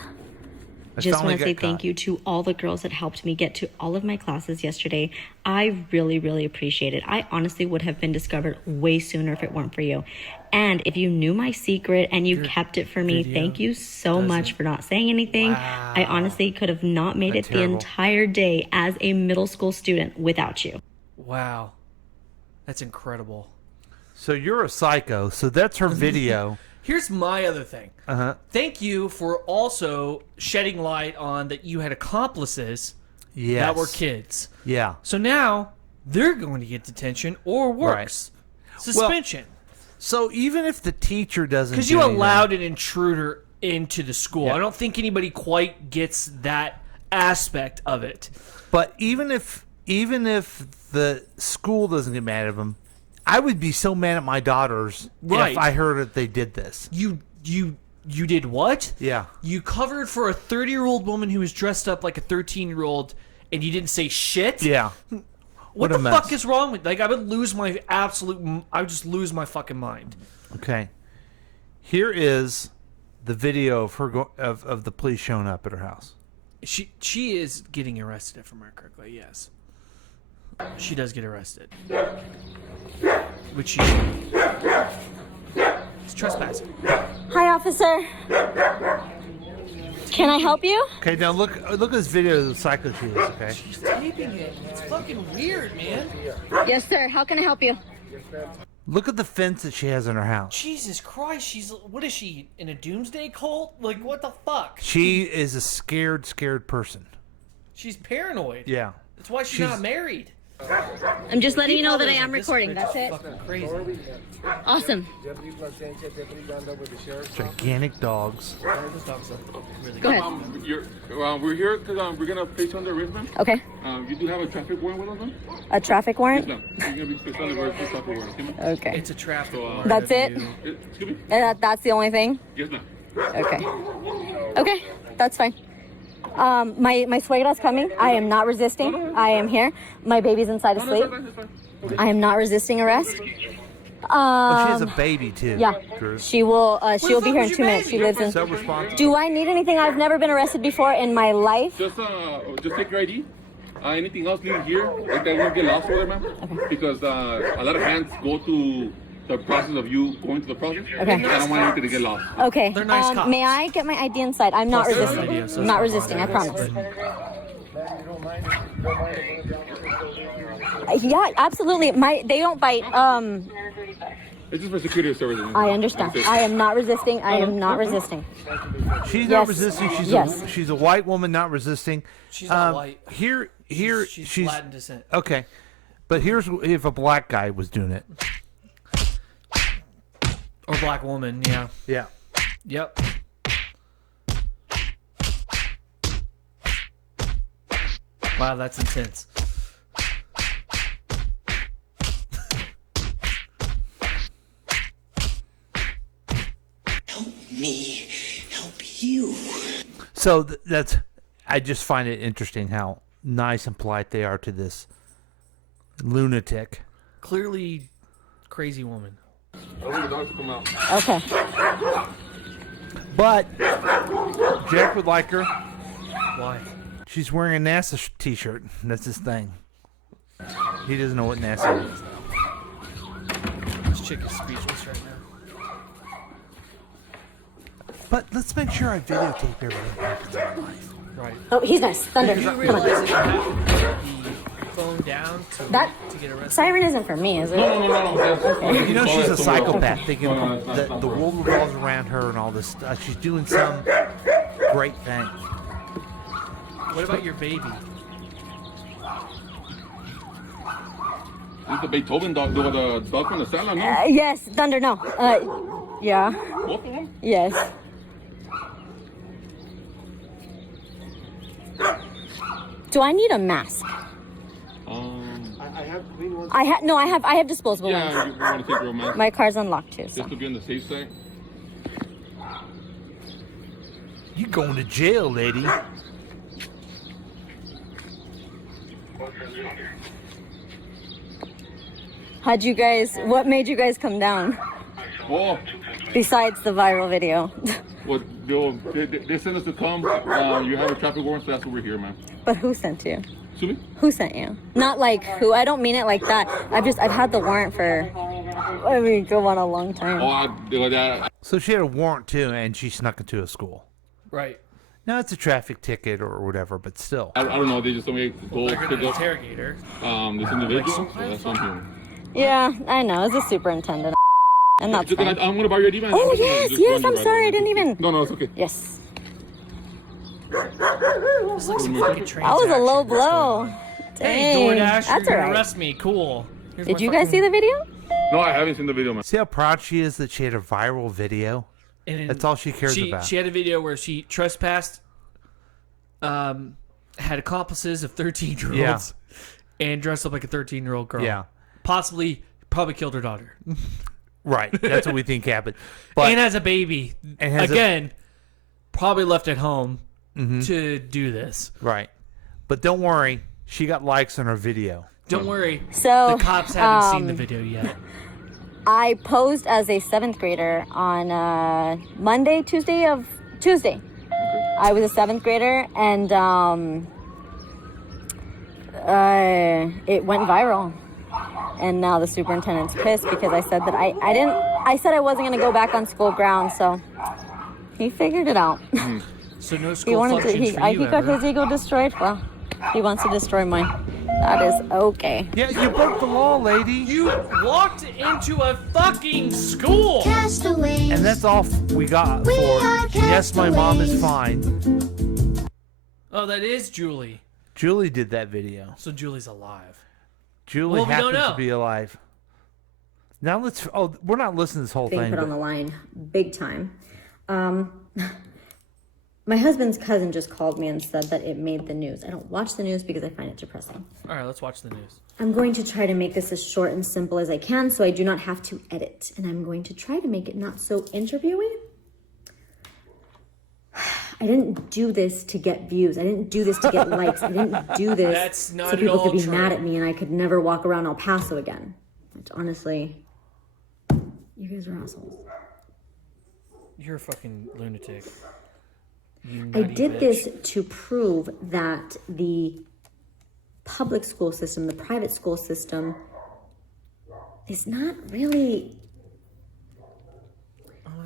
Just want to say thank you to all the girls that helped me get to all of my classes yesterday. I really, really appreciate it. I honestly would have been discovered way sooner if it weren't for you. And if you knew my secret and you kept it for me, thank you so much for not saying anything. Wow. I honestly could have not made it the entire day as a middle school student without you. Wow. That's incredible. So you're a psycho. So that's her video. Here's my other thing. Uh-huh. Thank you for also shedding light on that you had accomplices that were kids. Yeah. So now they're going to get detention or worse, suspension. Well, so even if the teacher doesn't, because you allowed an intruder into the school, I don't think anybody quite gets that aspect of it. But even if the school doesn't get mad at them, I would be so mad at my daughters if I heard that they did this. You did what? Yeah. You covered for a 30-year-old woman who was dressed up like a 13-year-old, and you didn't say shit? Yeah. What the fuck is wrong with? Like, I would just lose my fucking mind. Okay. Here is the video of her of the police showing up at her house. She is getting arrested, if I remember correctly. Yes. She does get arrested. Which she should. It's trespassing. Hi, officer. Can I help you? Okay, now look at this video of the psycho she is, okay? She's taping it. It's fucking weird, man. Yes, sir. How can I help you? Look at the fence that she has in her house. Jesus Christ, what is she, in a doomsday cult? Like, what the fuck? She is a scared person. She's paranoid. Yeah. That's why she's not married. I'm just letting you know that I am recording. That's it. Crazy. Awesome. Gigantic dogs. Go ahead. We're here because we're going to place you under arrest, ma'am. Okay. You do have a traffic warrant with us, ma'am? A traffic warrant? Yes, ma'am. You're going to be placed under arrest for traffic warrant, okay, ma'am? Okay. It's a traffic warrant. That's it? Excuse me? And that's the only thing? Yes, ma'am. Okay. Okay, that's fine. My suegra's coming. I am not resisting. I am here. My baby's inside asleep. I am not resisting arrest. She has a baby too. Yeah. Drew. She'll be here in 2 minutes. She lives in. So responsible. Do I need anything? I've never been arrested before in my life. Just take your ID. Anything else leave here, like that won't get lost over there, ma'am. Okay. Because a lot of hands go to the process of you going to the process. Okay. I don't want anything to get lost. Okay. They're nice cops. May I get my ID inside? I'm not Plus, they're resisting. video, so I'm not it's resisting. I not promise. bothering. Yeah, absolutely. They don't bite. It's just for security services. I understand. I am not resisting. I am not resisting. She's Yes. not resisting. Yes. She's a white woman not resisting. She's not white. Here, She's Latin descent. Okay, but here's if a black guy was doing it. Or black woman, yeah. Yeah. Yep. Wow, that's intense. Help me help you. So that's. I just find it interesting how nice and polite they are to this lunatic. Clearly, crazy woman. Okay. But Jack would like her. Why? She's wearing a NASA t-shirt. That's his thing. He doesn't know what NASA is. This chick is speechless right now. But let's make sure I videotape everything that happens in my life. Right. Oh, he's nice. Thunder. Did you Come realize that you on. have to put the phone down to get arrested? Siren isn't for me, is it? Well, you know she's a psychopath, thinking that the world revolves around her and all this stuff. She's doing some great thing. What about your baby? Is the Beethoven dog doing the dog from the salad? No? Yes, Thunder. No. Yeah. Both of them? Yes. Do I need a mask? I have clean ones. I have disposable Yeah, ones. you want to take your mask? My car's unlocked too. So. Just to be on the safe side. You going to jail, lady? What made you guys come down? Oh. Besides the viral video. Well, they sent us to come. You have a traffic warrant, so that's why we're here, man. But who sent you? Excuse me? Who sent you? Not like who. I don't mean it like that. I've had the warrant for, go on a long time. So she had a warrant too, and she snuck into a school. Right. Now it's a traffic ticket or whatever, but still. I don't know. They just told me to go They're pick gonna up interrogate her. this individual. So that's what I'm hearing. Yeah, I know. It's a superintendent. And that's fine. I'm going to buy your ID, man. Oh, yes. I'm sorry. I didn't even. No, it's okay. Yes. It's like some fucking That was a low blow. Hey, Dang. DoorDash, That's you're all gonna right. arrest me. Cool. Here's Did my you guys see the video? No, I haven't seen the video, man. See how proud she is that she had a viral video? And That's all she cares about. She had a video where she trespassed, had accomplices of 13-year-olds, and dressed up like a 13-year-old girl. Yeah. Probably killed her daughter. Right. That's what we think happened. But and has a baby. And has Again, probably left at home to do this. Right. But don't worry. She got likes on her video. Don't worry. So, the cops haven't seen the video yet. I posed as a 7th grader on Tuesday. I was a 7th grader, and it went viral. And now the superintendent's pissed because I said that I said I wasn't going to go back on school grounds, so he figured it out. So no school functions for you he got his ego destroyed. Well, he wants to destroy mine. That is okay. Yeah, you broke the law, lady. You walked into a fucking school. And that's all we got for Yes, My Mom is Fine. Oh, that is Julie. Julie did that video. So Julie's alive. Julie Well, we don't happens know. to be alive. Now we're not listening to this whole Being thing. put on but- the line big time. My husband's cousin just called me and said that it made the news. I don't watch the news because I find it depressing. All right, let's watch the news. I'm going to try to make this as short and simple as I can so I do not have to edit. And I'm going to try to make it not so interviewy. I didn't do this to get views. I didn't do this to get likes. I didn't do this That's not so at people all could be true. mad at me and I could never walk around El Paso again. Which honestly, you guys are assholes. You're a fucking lunatic. You I nutty did bitch. this to prove that the public school system, the private school system, is not really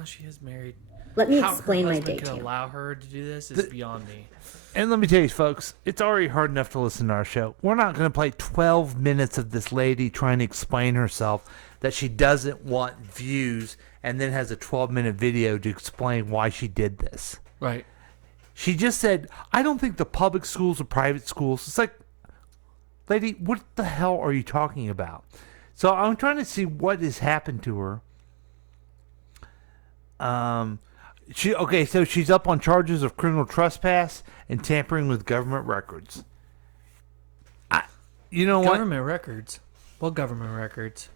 Well, she is married. Let me How explain her my husband day could to you. allow her to do this is beyond me. And let me tell you, folks, it's already hard enough to listen to our show. We're not going to play 12 minutes of this lady trying to explain herself that she doesn't want views and then has a 12-minute video to explain why she did this. Right. She just said, I don't think the public schools or private schools. It's like, lady, what the hell are you talking about? So I'm trying to see what has happened to her. So she's up on charges of criminal trespass and tampering with government records. Government records? What government records?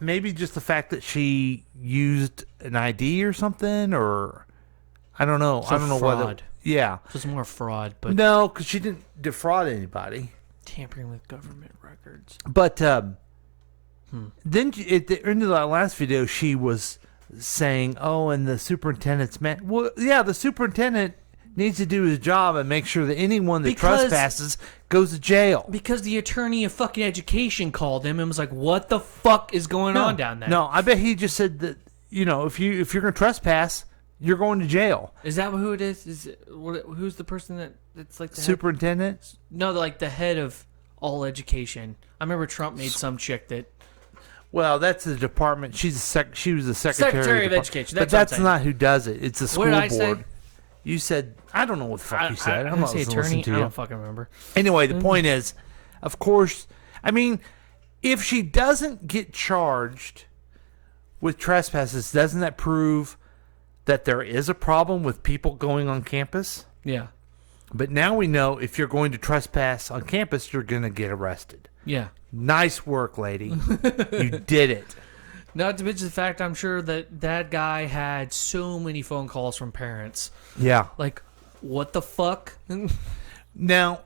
Maybe just the fact that she used an ID or something, or I don't know. So I don't know fraud. whether. Yeah. So it's more fraud, but No, because she didn't defraud anybody. tampering with government records. But then at the end of that last video, she was saying, "Oh, and the superintendent's man." Well, yeah, the superintendent needs to do his job and make sure that anyone that trespasses goes to jail. Because the attorney of fucking education called him and was like, "What the fuck is going on down there?" No, I bet he just said that if you're gonna trespass, you're going to jail. Is that who it is? Who's the person that's like the Superintendent? Head? No, like the head of all education. I remember Trump made some chick that. Well, that's the department. She was the Secretary of Education. But that's not who does it. It's the school What did I board. say? You said, I don't know what the fuck you said. I I'm not say listening attorney. to I you. don't fucking remember. Anyway, the point is, of course, I mean, if she doesn't get charged with trespasses, doesn't that prove that there is a problem with people going on campus? Yeah. But now we know if you're going to trespass on campus, you're going to get arrested. Yeah. Nice work, lady. You did it. Not to mention the fact I'm sure that guy had so many phone calls from parents. Yeah. Like, what the fuck? Now,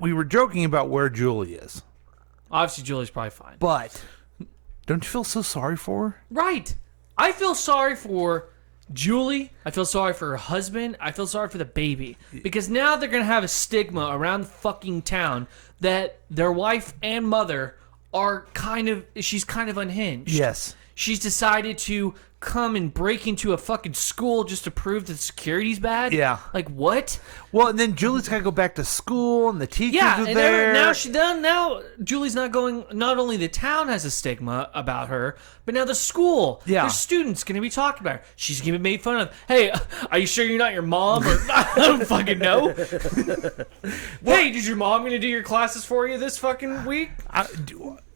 we were joking about where Julie is. Obviously, Julie's probably fine. But don't you feel so sorry for her? Right. I feel sorry for Julie. I feel sorry for her husband. I feel sorry for the baby. Because now they're going to have a stigma around the fucking town that their wife and mother she's kind of unhinged. Yes. She's decided to come and break into a fucking school just to prove that security's bad. Yeah. Like, what? Well, and then Julie's got to go back to school, and the teachers Yeah, are and there. now Julie's not going. Not only the town has a stigma about her, but now the school, their students going to be talking about her. She's going to be made fun of. Hey, are you sure you're not your mom? Or I don't fucking know. Hey, did your mom going to do your classes for you this fucking week? I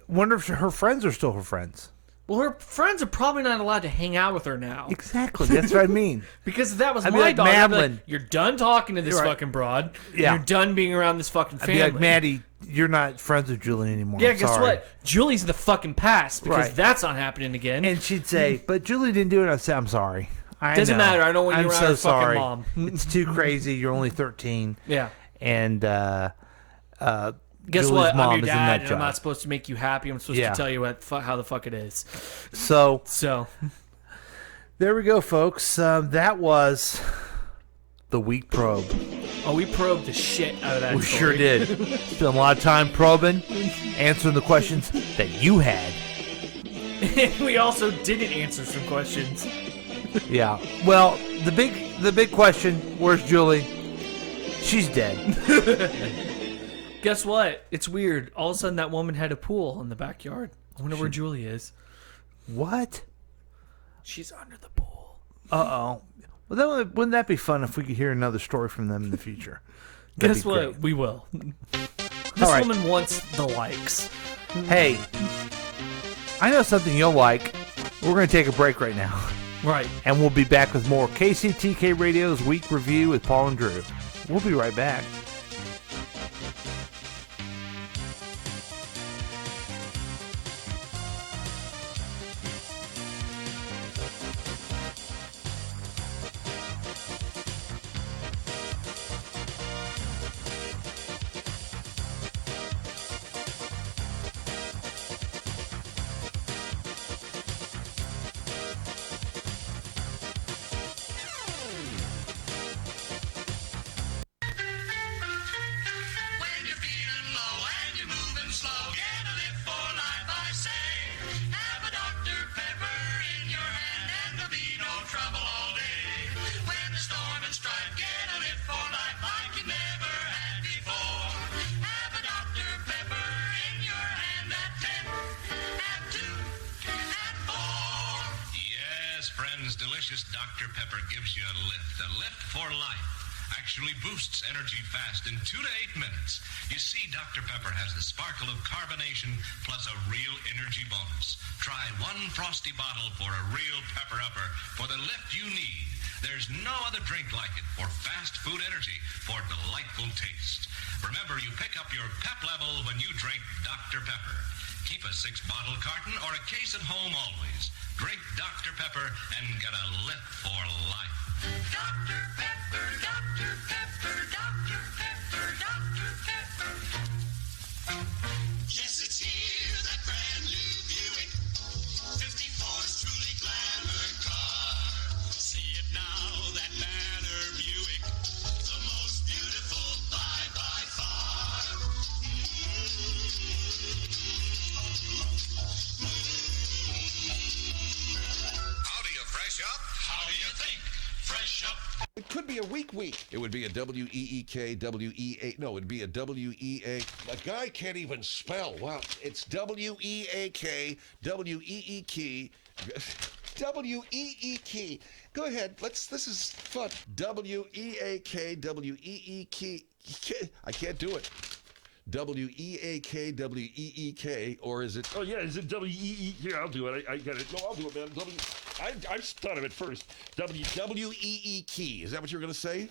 wonder if her friends are still her friends. Well, her friends are probably not allowed to hang out with her now. Exactly. That's what I mean. Because if that was I'd be my like, daughter, I'd be Madeline. like, you're done talking to this Right. fucking broad. Yeah. You're done being around this fucking I'd family. be like, Maddie, you're not friends with Julie anymore. Yeah, I'm guess sorry. what? Julie's in the fucking past because Right. that's not happening again. And she'd say, but Julie didn't do it. I'd say, I'm sorry. Doesn't matter. I don't want you I'm around so her fucking sorry. mom. It's too crazy. You're only 13. Yeah. And Guess Julie's what? mom I'm your is in dad, that and job. I'm not supposed to make you happy. I'm supposed Yeah. to tell you how the fuck it is. So there we go, folks. That was the week probe. Oh, we probed the shit out of that. We story. sure did. Spent a lot of time probing, answering the questions that you had. We also didn't answer some questions. Yeah. Well, the big question, where's Julie? She's dead. Guess what? It's weird. All of a sudden, that woman had a pool in the backyard. I wonder where Julie is. What? She's under the pool. Uh-oh. Well, wouldn't that be fun if we could hear another story from them in the future? That'd Guess be what? great. We will. This All right. woman wants the likes. Hey, I know something you'll like. We're going to take a break right now. Right. And we'll be back with more KCTK Radio's Week Review with Paul and Drew. We'll be right back. delicious Dr. Pepper gives you a lift for life. Actually boosts energy fast in 2 to 8 minutes. You see, Dr. Pepper has the sparkle of carbonation plus a real energy bonus. Try one frosty bottle for a real pepper-upper for the lift you need. There's no other drink like it for fast food energy, for delightful taste. Remember, you pick up your pep level when you drink Dr. Pepper. Keep a 6-bottle carton or a case at home always. Drink Dr. Pepper and get a lift for life. Dr. Pepper, Dr. Pepper, Dr. Pepper, Dr. Pepper. Yes, it's here, that brand new Buick. 54's truly glamour car. See it now, that banner Buick. The most beautiful by far. How do you fresh up? How do you think? Fresh up. It could be a weak week. It would be a W-E-E-K, W-E-A. No, it'd be a W-E-A. A guy can't even spell. Wow. It's W-E-A-K, W-E-E-K, W-E-E-K. Go ahead. This is fun. W-E-A-K, W-E-E-K. I can't do it. W-E-A-K, W-E-E-K, or is it? Oh, yeah, is it W-E-E? Here, I'll do it. I get it. No, I'll do it, man. I thought of it first. W-E-E-K. Is that what you were going to say?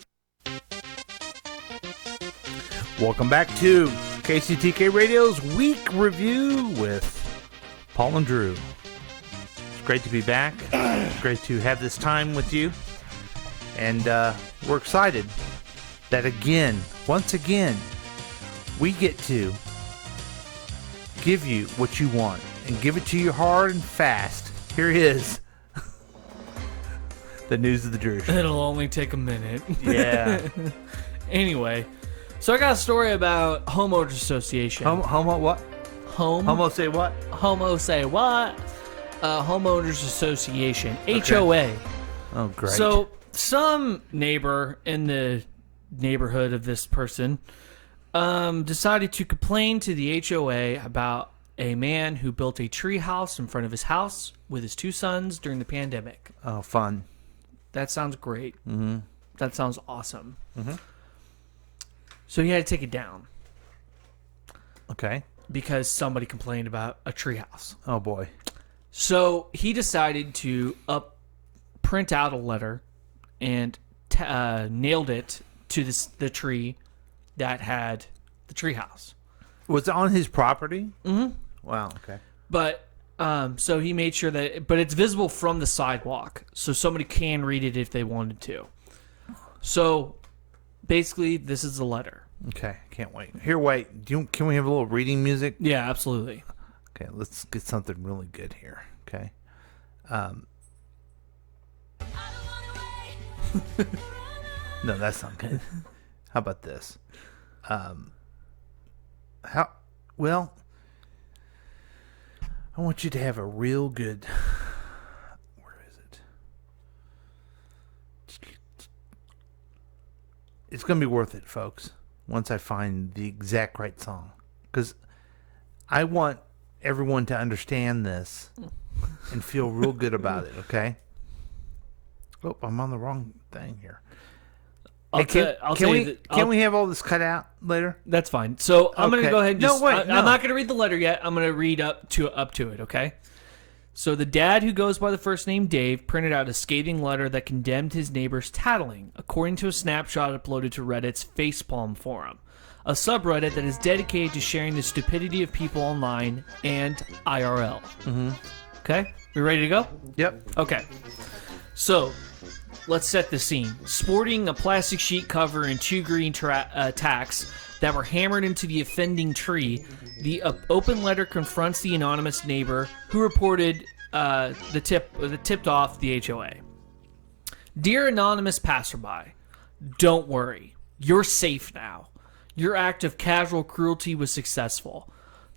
Welcome back to KCTK Radio's Week Review with Paul and Drew. It's great to be back. It's great to have this time with you. And we're excited that once again, we get to give you what you want and give it to you hard and fast. Here it is. The news of the Drew Show. It'll only take a minute. Yeah. Anyway, so I got a story about homeowners association. Homo what? Homo say what? Homo say what? Homeowners association. Okay. HOA. Oh, great. So some neighbor in the neighborhood of this person decided to complain to the HOA about a man who built a tree house in front of his house with his 2 sons during the pandemic. Oh, fun. That sounds great. Mm-hmm. That sounds awesome. Mm-hmm. So he had to take it down. Okay. Because somebody complained about a tree house. Oh, boy. So he decided to print out a letter and nailed it to the tree that had the treehouse. Was it on his property? Mm-hmm. Wow. Okay. But so he made sure but it's visible from the sidewalk, so somebody can read it if they wanted to. So basically, this is the letter. Okay. Can't wait. Here, wait. Can we have a little reading music? Yeah, absolutely. Okay. Let's get something really good here. Okay. No, that's not good. How about this? I want you to have a real good. Where is it? It's going to be worth it, folks, once I find the exact right song. Because I want everyone to understand this and feel real good about it, okay? Oh, I'm on the wrong thing here. Can we have all this cut out later? That's fine. So I'm going to go ahead and just... I'm not going to read the letter yet. I'm going to read up to it, okay? So the dad, who goes by the first name Dave, printed out a scathing letter that condemned his neighbor's tattling, according to a snapshot uploaded to Reddit's Facepalm forum, a subreddit that is dedicated to sharing the stupidity of people online and IRL. Mm-hmm. Okay? We ready to go? Yep. Okay. So... let's set the scene. Sporting a plastic sheet cover and 2 green tacks that were hammered into the offending tree, the open letter confronts the anonymous neighbor who reported tipped off the HOA. Dear anonymous passerby, don't worry. You're safe now. Your act of casual cruelty was successful.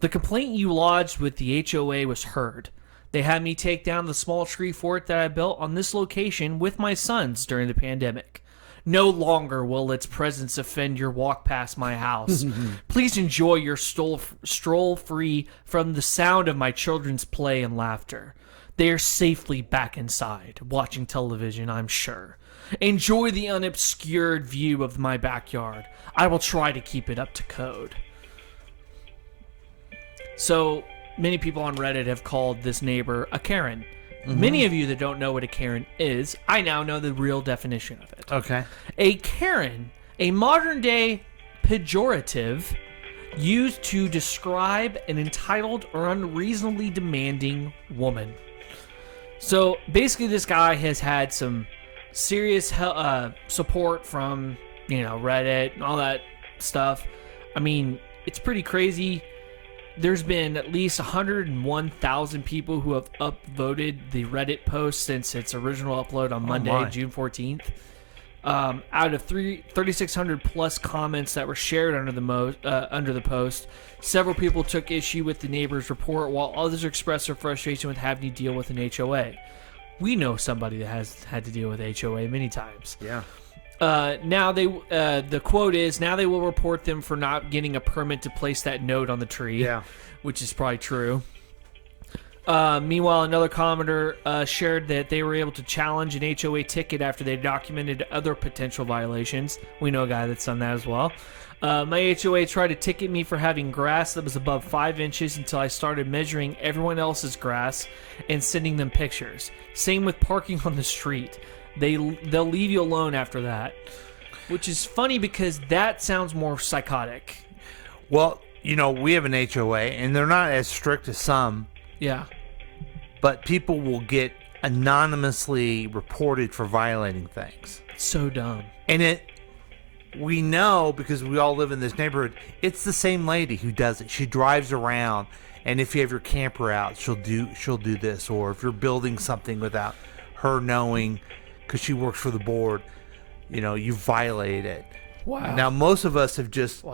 The complaint you lodged with the HOA was heard. They had me take down the small tree fort that I built on this location with my sons during the pandemic. No longer will its presence offend your walk past my house. Please enjoy your stroll free from the sound of my children's play and laughter. They are safely back inside, watching television, I'm sure. Enjoy the unobscured view of my backyard. I will try to keep it up to code. So, many people on Reddit have called this neighbor a Karen. Mhm. Many of you that don't know what a Karen is, I now know the real definition of it. Okay. A Karen, a modern-day pejorative used to describe an entitled or unreasonably demanding woman. So basically, this guy has had some serious support from, Reddit and all that stuff. I mean, it's pretty crazy. There's been at least 101,000 people who have upvoted the Reddit post since its original upload on Monday, June 14th. Out of 3,600 plus comments that were shared under the post, several people took issue with the neighbor's report, while others expressed their frustration with having to deal with an HOA. We know somebody that has had to deal with HOA many times. Yeah. Now the quote is, now they will report them for not getting a permit to place that note on the tree. Yeah. Which is probably true. Meanwhile, another commenter shared that they were able to challenge an HOA ticket after they documented other potential violations. We know a guy that's done that as well. My HOA tried to ticket me for having grass that was above 5 inches until I started measuring everyone else's grass and sending them pictures. Same with parking on the street. They'll leave you alone after that, which is funny because that sounds more psychotic. Well, we have an HOA, and they're not as strict as some. Yeah. But people will get anonymously reported for violating things. So dumb. And we know, because we all live in this neighborhood, it's the same lady who does it. She drives around, and if you have your camper out, she'll do this. Or if you're building something without her knowing, because she works for the board, you violate it. Wow. Now, most of us have just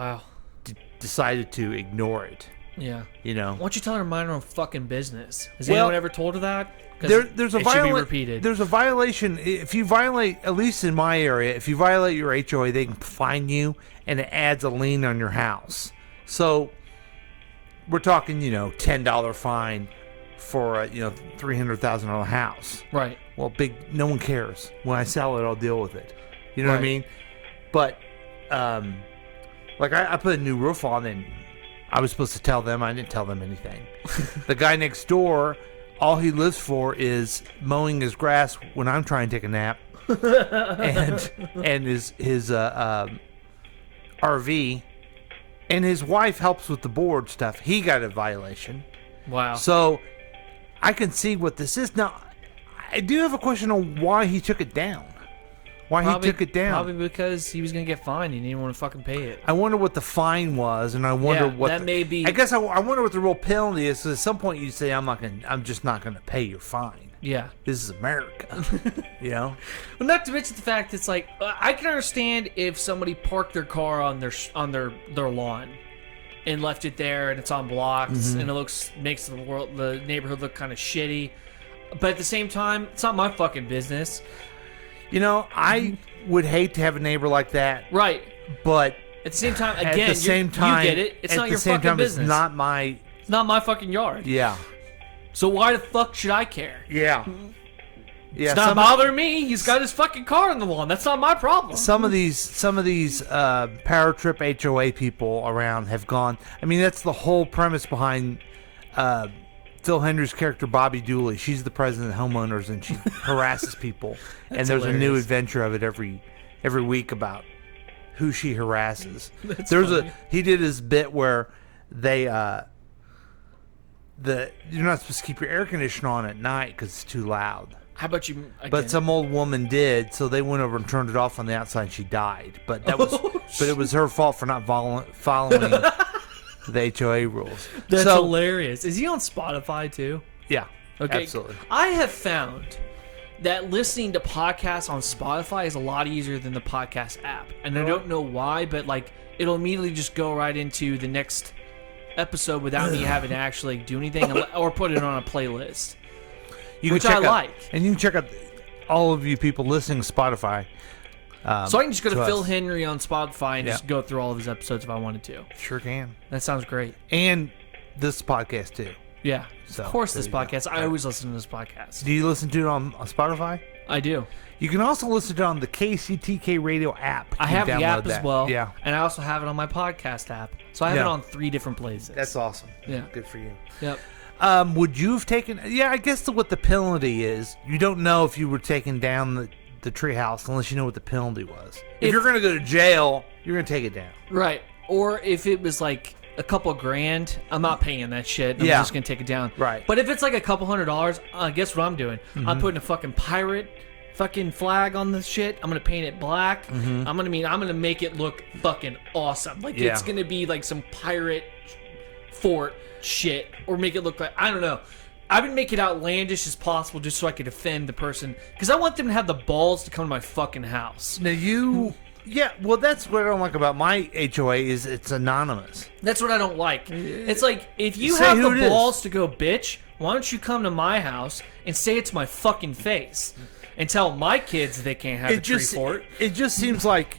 decided to ignore it. Yeah. Why don't you tell her to mind her own fucking business? Has Well, anyone ever told her that? 'Cause There's a it should be repeated. There's a violation. If you violate, at least in my area, if you violate your HOA, they can fine you, and it adds a lien on your house. So we're talking, $10 fine for a $300,000 house. Right. Well, no one cares. When I sell it, I'll deal with it. You know what I Right. mean? But I put a new roof on, and I was supposed to tell them. I didn't tell them anything. The guy next door, all he lives for is mowing his grass when I'm trying to take a nap, and his RV, and his wife helps with the board stuff. He got a violation. Wow. So I can see what this is. Now, I do have a question on why he took it down. Why he took it down. Probably because he was going to get fined and he didn't want to fucking pay it. I wonder what the fine was, and I wonder what that may be. I guess I wonder what the real penalty is. So at some point you say, I'm just not gonna pay your fine. Yeah. This is America. Well, not to mention the fact it's like I can understand if somebody parked their car on their lawn and left it there and it's on blocks and it makes the neighborhood look kind of shitty. But at the same time, it's not my fucking business. I would hate to have a neighbor like that. Right. But at the same time, at again, the same time, you get it. It's not your fucking business. It's not my. It's not my fucking yard. Yeah. So why the fuck should I care? Yeah. It's not bothering me. He's got his fucking car on the lawn. That's not my problem. Some of these power trip HOA people around have gone. I mean, that's the whole premise behind Phil Henry's character Bobby Dooley. She's the president of homeowners, and she harasses people. And there's a new hilarious. adventure of it every week about who she harasses. That's There's funny. he did his bit where they you're not supposed to keep your air conditioner on at night because it's too loud. How about you? But some old woman did, so they went over and turned it off on the outside, and she died. But that was, but it was her fault for not following the HOA rules. That's So- hilarious. Is he on Spotify too? Yeah, Okay. absolutely. I have found that listening to podcasts on Spotify is a lot easier than the podcast app. And I don't know why, but it'll immediately just go right into the next episode without me having to actually do anything or put it on a playlist. Which I like. And you can check out all of you people listening to Spotify. So I can just go to us. Phil Henry on Spotify and Yeah. just go through all of his episodes if I wanted to. Sure can. That sounds great. And this podcast too. Yeah. So, of course, there this you go. podcast. I always listen to this podcast. Do you listen to it on Spotify? I do. You can also listen to it on the KCTK Radio app. I You have can the app download as that. well. Yeah. And I also have it on my podcast app. So I have Yeah. it on 3 different places. That's awesome. Yeah. Good for you. Yep. Would you have taken... Yeah, I guess what the penalty is, you don't know if you were taking down the treehouse unless you know what the penalty was. If you're going to go to jail, you're going to take it down. Right. Or if it was like a couple grand, I'm not paying that shit. I'm Yeah. just going to take it down. Right. But if it's like a couple $100, guess what I'm doing? I'm putting a fucking pirate fucking flag on this shit. I'm going to paint it black. I'm going to make it look fucking awesome. Like it's going to be like some pirate fort shit, or make it look like, I don't know. I would make it outlandish as possible just so I could defend the person, because I want them to have the balls to come to my fucking house. Now yeah, well, that's what I don't like about my HOA is it's anonymous. That's what I don't like. It's like, if you Say have who the it is. balls to go, bitch, why don't you come to my house and say it to my fucking face and tell my kids they can't have a tree fort? It just seems like,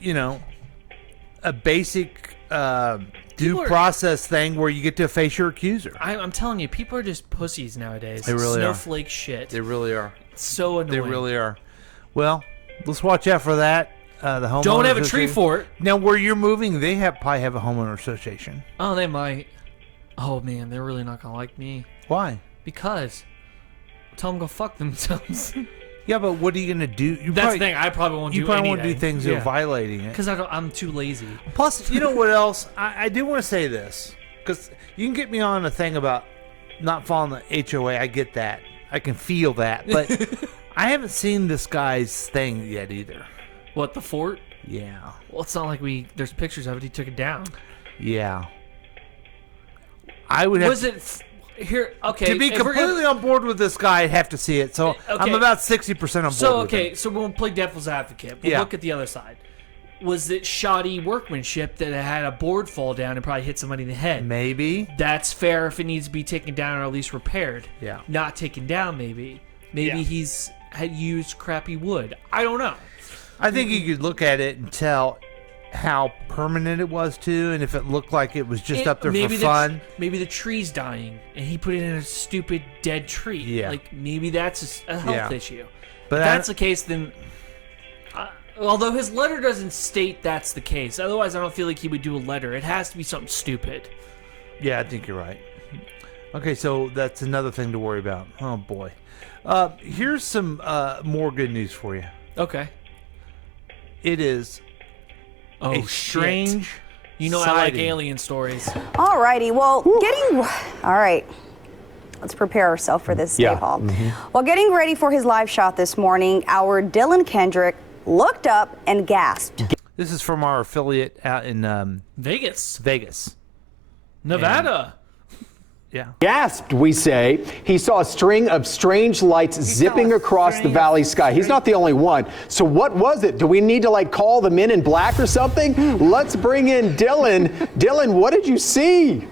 a basic due People are- process thing where you get to face your accuser. I'm telling you, people are just pussies nowadays. They really are. Snowflake shit. They really are. It's so annoying. They really are. Well, let's watch out for that. The homeowners Don't have a tree association. fort. Now, where you're moving, they probably have a homeowner association. Oh, they might. Oh, man, they're really not going to like me. Why? Because tell them to go fuck themselves. Yeah, but what are you going to do? That's the thing. I probably won't do You probably anything. won't do things that are violating it. Because I'm too lazy. Plus, you know what else? I do want to say this. Because you can get me on a thing about not following the HOA. I get that. I can feel that. But I haven't seen this guy's thing yet either. What, the fort? Yeah. Well, it's not like there's pictures of it. He took it down. Yeah. I would have... Was it... Here, okay. To be if we're completely on board with this guy, I'd have to see it. So I'm Okay. about 60% on board So, with him. okay, so we'll play devil's advocate. We'll Yeah. look at the other side. Was it shoddy workmanship that it had a board fall down and probably hit somebody in the head? Maybe. That's fair if it needs to be taken down or at least repaired. Yeah. Not taken down, maybe. Maybe he's had used crappy wood. I don't know. I think you could look at it and tell how permanent it was too, and if it looked like it was just up there for fun. Maybe the tree's dying and he put it in a stupid dead tree. Yeah. Like maybe that's a health issue. But If that's the case, then although his letter doesn't state that's the case, otherwise I don't feel like he would do a letter. It has to be something stupid. Yeah, I think you're right. Okay, so that's another thing to worry about. Oh boy. Here's some more good news for you. Okay. It is a strange. Shit. You know I like sighting. alien stories. Alrighty, well, all right. Let's prepare ourselves for this, Dave Hall. While getting ready for his live shot this morning, our Dylan Kendrick looked up and gasped. This is from our affiliate out in Vegas. Nevada. Yeah. Gasped, we say. He saw a string of strange lights zipping across the valley sky. He's not the only one. So what was it? Do we need to call the Men in Black or something? Let's bring in Dylan. Dylan, what did you see?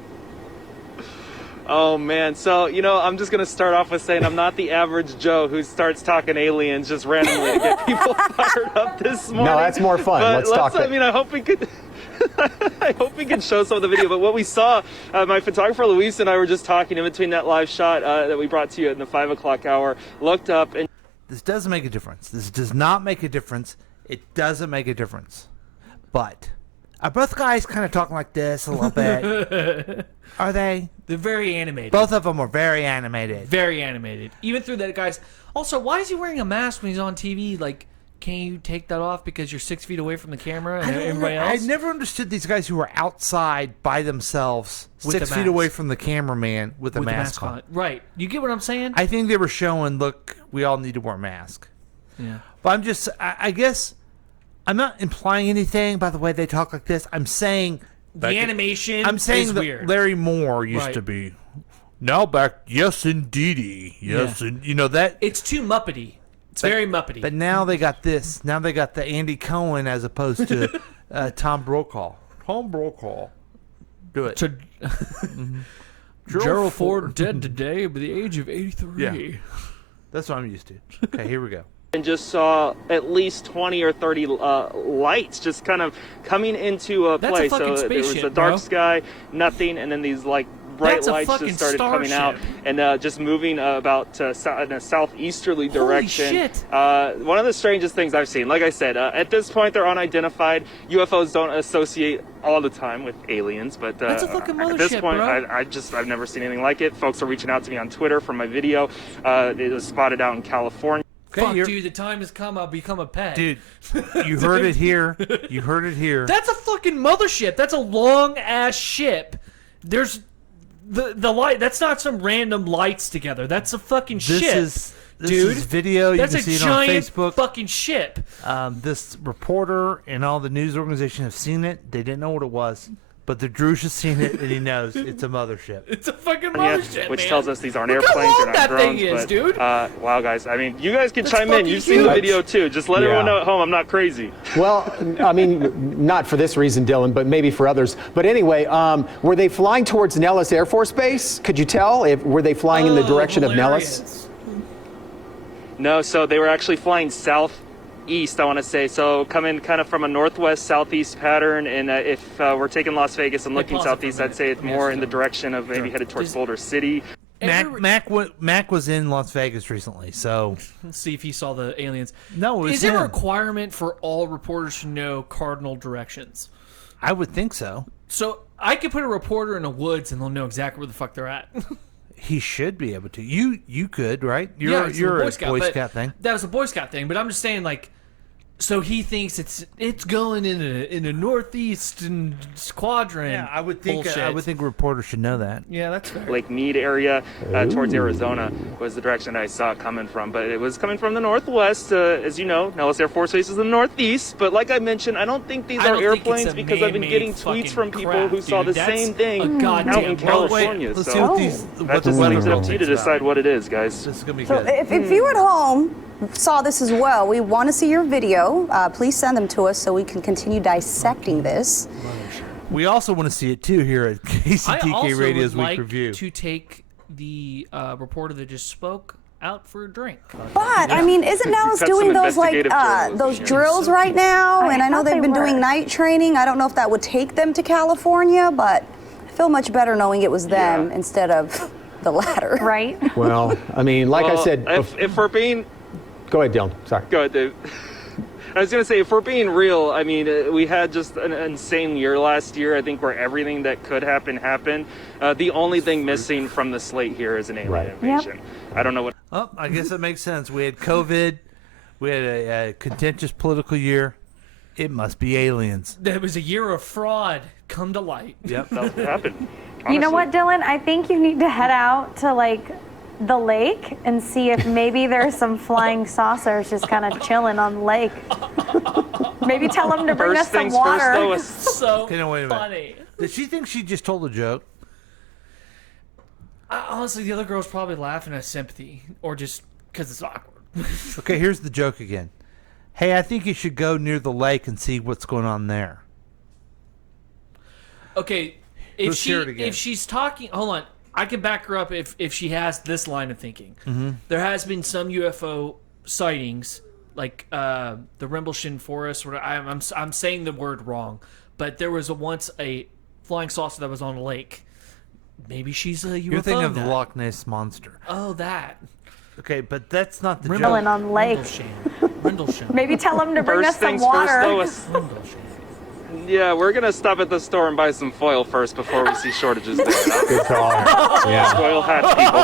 Oh man, so I'm just gonna start off with saying I'm not the average Joe who starts talking aliens just randomly to get people fired up this morning. No, that's more fun. But Let's talk. I hope we could. I hope we can show some of the video. But what we saw, my photographer Luis and I were just talking in between that live shot that we brought to you in the 5 o'clock hour. Looked up and. This doesn't make a difference. This does not make a difference. It doesn't make a difference. But are both guys kind of talking like this a little bit? Are they? They're very animated. Both of them are very animated. Very animated. Even through that guy's. Also, why is he wearing a mask when he's on TV? Like, can you take that off because you're 6 feet away from the camera and everybody else? I never understood these guys who are outside by themselves, With 6 the feet mask. away from the cameraman with a mask on. Right. You get what I'm saying? I think they were showing, look, we all need to wear a mask. Yeah. But I guess, I'm not implying anything by the way they talk like this. I'm saying... The animation I'm saying is that weird. Larry Moore used to be. Now back, yes indeedy. Yes, Yeah. and that... It's too Muppety. It's very Muppety. But now they got this. Now they got the Andy Cohen as opposed to Tom Brokaw. Tom Brokaw. Do it. Gerald Ford dead today by the age of 83. Yeah. That's what I'm used to. Okay, here we go. And just saw at least 20 or 30 lights just kind of coming into a That's a place. fucking So there was spaceship, a dark bro. sky, nothing, and then these bright That's a lights fucking just started coming out starship. and just moving about in a southeasterly direction. shit. One of the strangest things I've seen. Like I said, at this point they're unidentified. UFOs don't associate all the time with aliens, but That's a fucking at this mothership, point, bro. I've never seen anything like it. Folks are reaching out to me on Twitter for my video. It was spotted out in California. Fuck, dude, the time has come. I'll become a pet. Dude, you heard it here. You heard it here. That's a fucking mothership. That's a long ass ship. There's the light. That's not some random lights together. That's a fucking ship. This dude. is video. You That's can a see it on giant Facebook. fucking ship. This reporter and all the news organizations have seen it. They didn't know what it was, but the Droosh has seen it and he knows it's a mothership. It's a fucking mothership, which man. tells us these aren't Look how airplanes, long they're that not thing drones. is, But dude. wow, guys, I mean, you guys can That's chime in. fucking You've seen the huge. video too. Just let everyone know at home I'm not crazy. Well, I mean, not for this reason, Dylan, but maybe for others. But anyway, were they flying towards Nellis Air Force Base? Could you tell? Were they flying in the direction of Nellis? No, so they were actually flying southeast, I want to say. So coming kind of from a northwest-southeast pattern. And if we're taking Las Vegas and looking southeast, I'd say it's more in the direction of maybe headed towards Boulder City. Mac was in Las Vegas recently, so Let's see if he saw the aliens. No, it was Is there a him. requirement for all reporters to know cardinal directions? I would think so. So I could put a reporter in the woods and they'll know exactly where the fuck they're at. He should be able to. You could, right? Yeah, You're it's a Boy but Scout thing. That was a Boy Scout thing, but I'm just saying, like, so he thinks it's going in a northeastern quadrant. Yeah, I would think bullshit. I would think reporters should know that. Yeah, that's fair. Lake Mead area towards Arizona was the direction I saw it coming from. But it was coming from the northwest. As you know, Nellis Air Force Base is in the northeast. But like I mentioned, I don't think these I are don't think it's airplanes a because I've been man-made getting tweets from fucking people crap, who saw dude. the That's same thing a goddamn out in California. Let's so see what these that what the just weather leaves it up girl to you to thinks about decide what it is, guys. This is gonna be So good. if you at home saw this as well, we want to see your video. Please send them to us so we can continue dissecting this. We also want to see it too here at I KCTK also Radio's would Week like Review. to take the reporter that just spoke out for a drink. But I mean, isn't Dallas Cut doing some those like investigative journalism those here. drills right now? And I know thought they've they been were. doing night training. I don't know if that would take them to California, but I feel much better knowing it was them instead of the latter. Right? Well, I mean, like I Well, said, if we're being go ahead, Dylan. Sorry. Go ahead, Dave. I was going to say, if we're being real, I mean, we had just an insane year last year, I think, where everything that could happen happened. The only thing missing from the slate here is an alien invasion. I don't know what... Oh, I guess that makes sense. We had COVID. We had a contentious political year. It must be aliens. That was a year of fraud come to light. Yep. That happened. You know what, Dylan? I think you need to head out to like the lake and see if maybe there's some flying saucers just kind of chilling on the lake. Maybe tell them to bring us some water. So Okay, no, wait a minute. funny. Did she think she just told a joke? Honestly, the other girl's probably laughing at sympathy or just because it's awkward. Okay, here's the joke again. Hey, I think you should go near the lake and see what's going on there. Okay, if Let's hear it again. if she's talking, hold on, I can back her up if she has this line of thinking. Mhm. There has been some UFO sightings, like the Rendlesham Forest. Where I'm saying the word wrong, but there was once a flying saucer that was on a lake. Maybe she's a UFO. You're thinking of the nut. Loch Ness Monster. Oh, that. Okay, but that's not the Chilling joke. on the lake. Rendlesham. Maybe tell them to bring us First some things water. first, though, yeah, we're going to stop at the store and buy some foil first before we see shortages there. Good call. Yeah. Foil hats, people.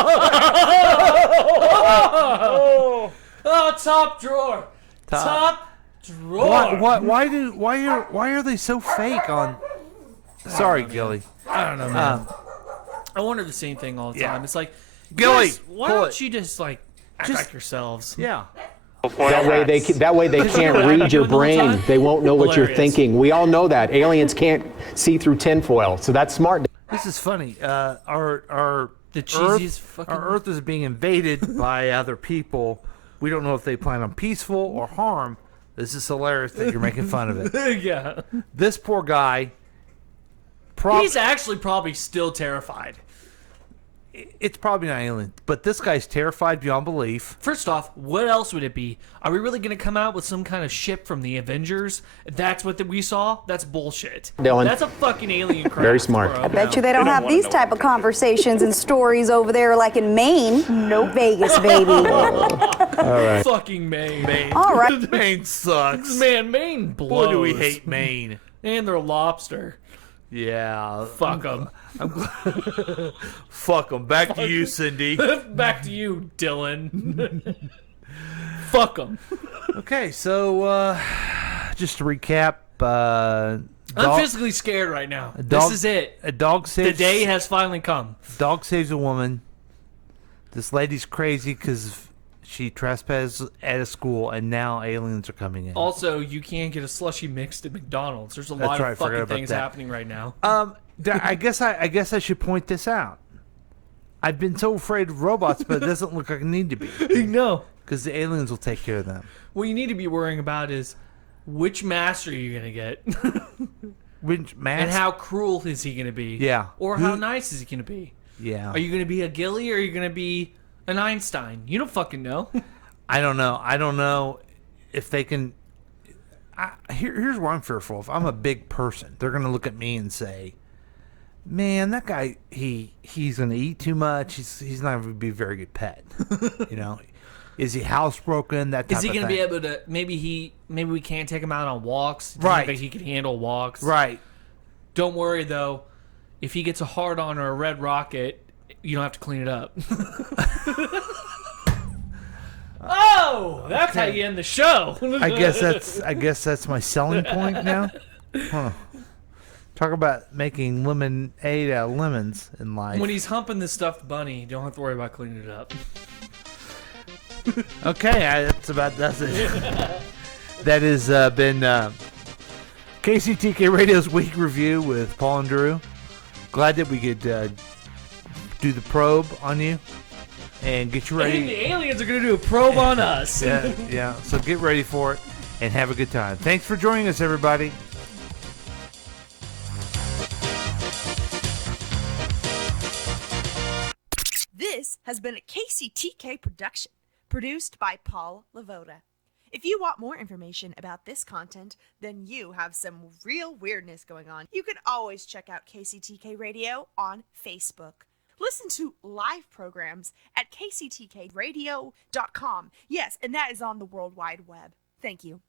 Oh, top drawer. Top drawer. Why are they so fake on? Sorry, Gilly. I don't know, man. I wonder the same thing all the time. It's like, Gilly, guys, why pull don't it. you just like act like yourselves? Yeah. That way they can't read your brain. They won't know what you're Hilarious. thinking. We all know that aliens can't see through tinfoil, so that's smart. This is funny. Our The Earth, cheesiest fucking- our Earth is being invaded by other people. We don't know if they plan on peaceful or harm. This is hilarious that you're making fun of it. Yeah. This poor guy. He's actually probably still terrified. it's probably not alien, but this guy's terrified beyond belief. First off, what else would it be? Are we really going to come out with some kind of ship from the Avengers? That's what we saw? That's bullshit. Dylan. That's a fucking alien craft. Very smart. Bro. I bet you they don't have these type of conversations and stories over there like in Maine. No Vegas, baby. All right. Fucking Maine. All right. Maine sucks. Man, Maine blows. Boy, do we hate Maine. And their lobster. Yeah. Fuck them. Fuck them. Back to you, Cindy. Back to you, Dylan. Fuck them. Okay, so just to recap. I'm physically scared right now. This is it. A dog saves... The day has finally come. Dog saves a woman. This lady's crazy because she trespassed at a school, and now aliens are coming in. Also, you can't get a slushy mixed at McDonald's. There's a lot of fucking things happening right now. I guess I should point this out. I've been so afraid of robots, but it doesn't look like I need to be. No. Because the aliens will take care of them. What you need to be worrying about is which mask are you going to get? Which mask? And how cruel is he going to be? Yeah. Or how nice is he going to be? Yeah. Are you going to be a Gilly or are you going to be an Einstein? You don't fucking know. I don't know. I don't know if they can... Here's what I'm fearful of. I'm a big person. They're going to look at me and say, man, that guy, he's going to eat too much. He's not going to be a very good pet. You know? Is he housebroken? That type Is he of going to thing. be able to... Maybe we can't take him out on walks. Right. He can handle walks. Right. Don't worry, though. If he gets a hard-on or a red rocket, you don't have to clean it up. Oh! That's how you end the show. I guess that's my selling point now. Huh. Talk about making lemonade out of lemons in life. When he's humping the stuffed bunny, you don't have to worry about cleaning it up. Okay, that's it. That has been KCTK Radio's Week Review with Paul and Drew. Glad that we could do the probe on you and get you ready. And the aliens are going to do a probe on us. Yeah. So get ready for it and have a good time. Thanks for joining us, everybody. This has been a KCTK production, produced by Paul Lavoda. If you want more information about this content, then you have some real weirdness going on. You can always check out KCTK Radio on Facebook. Listen to live programs at kctkradio.com. Yes, and that is on the World Wide Web. Thank you.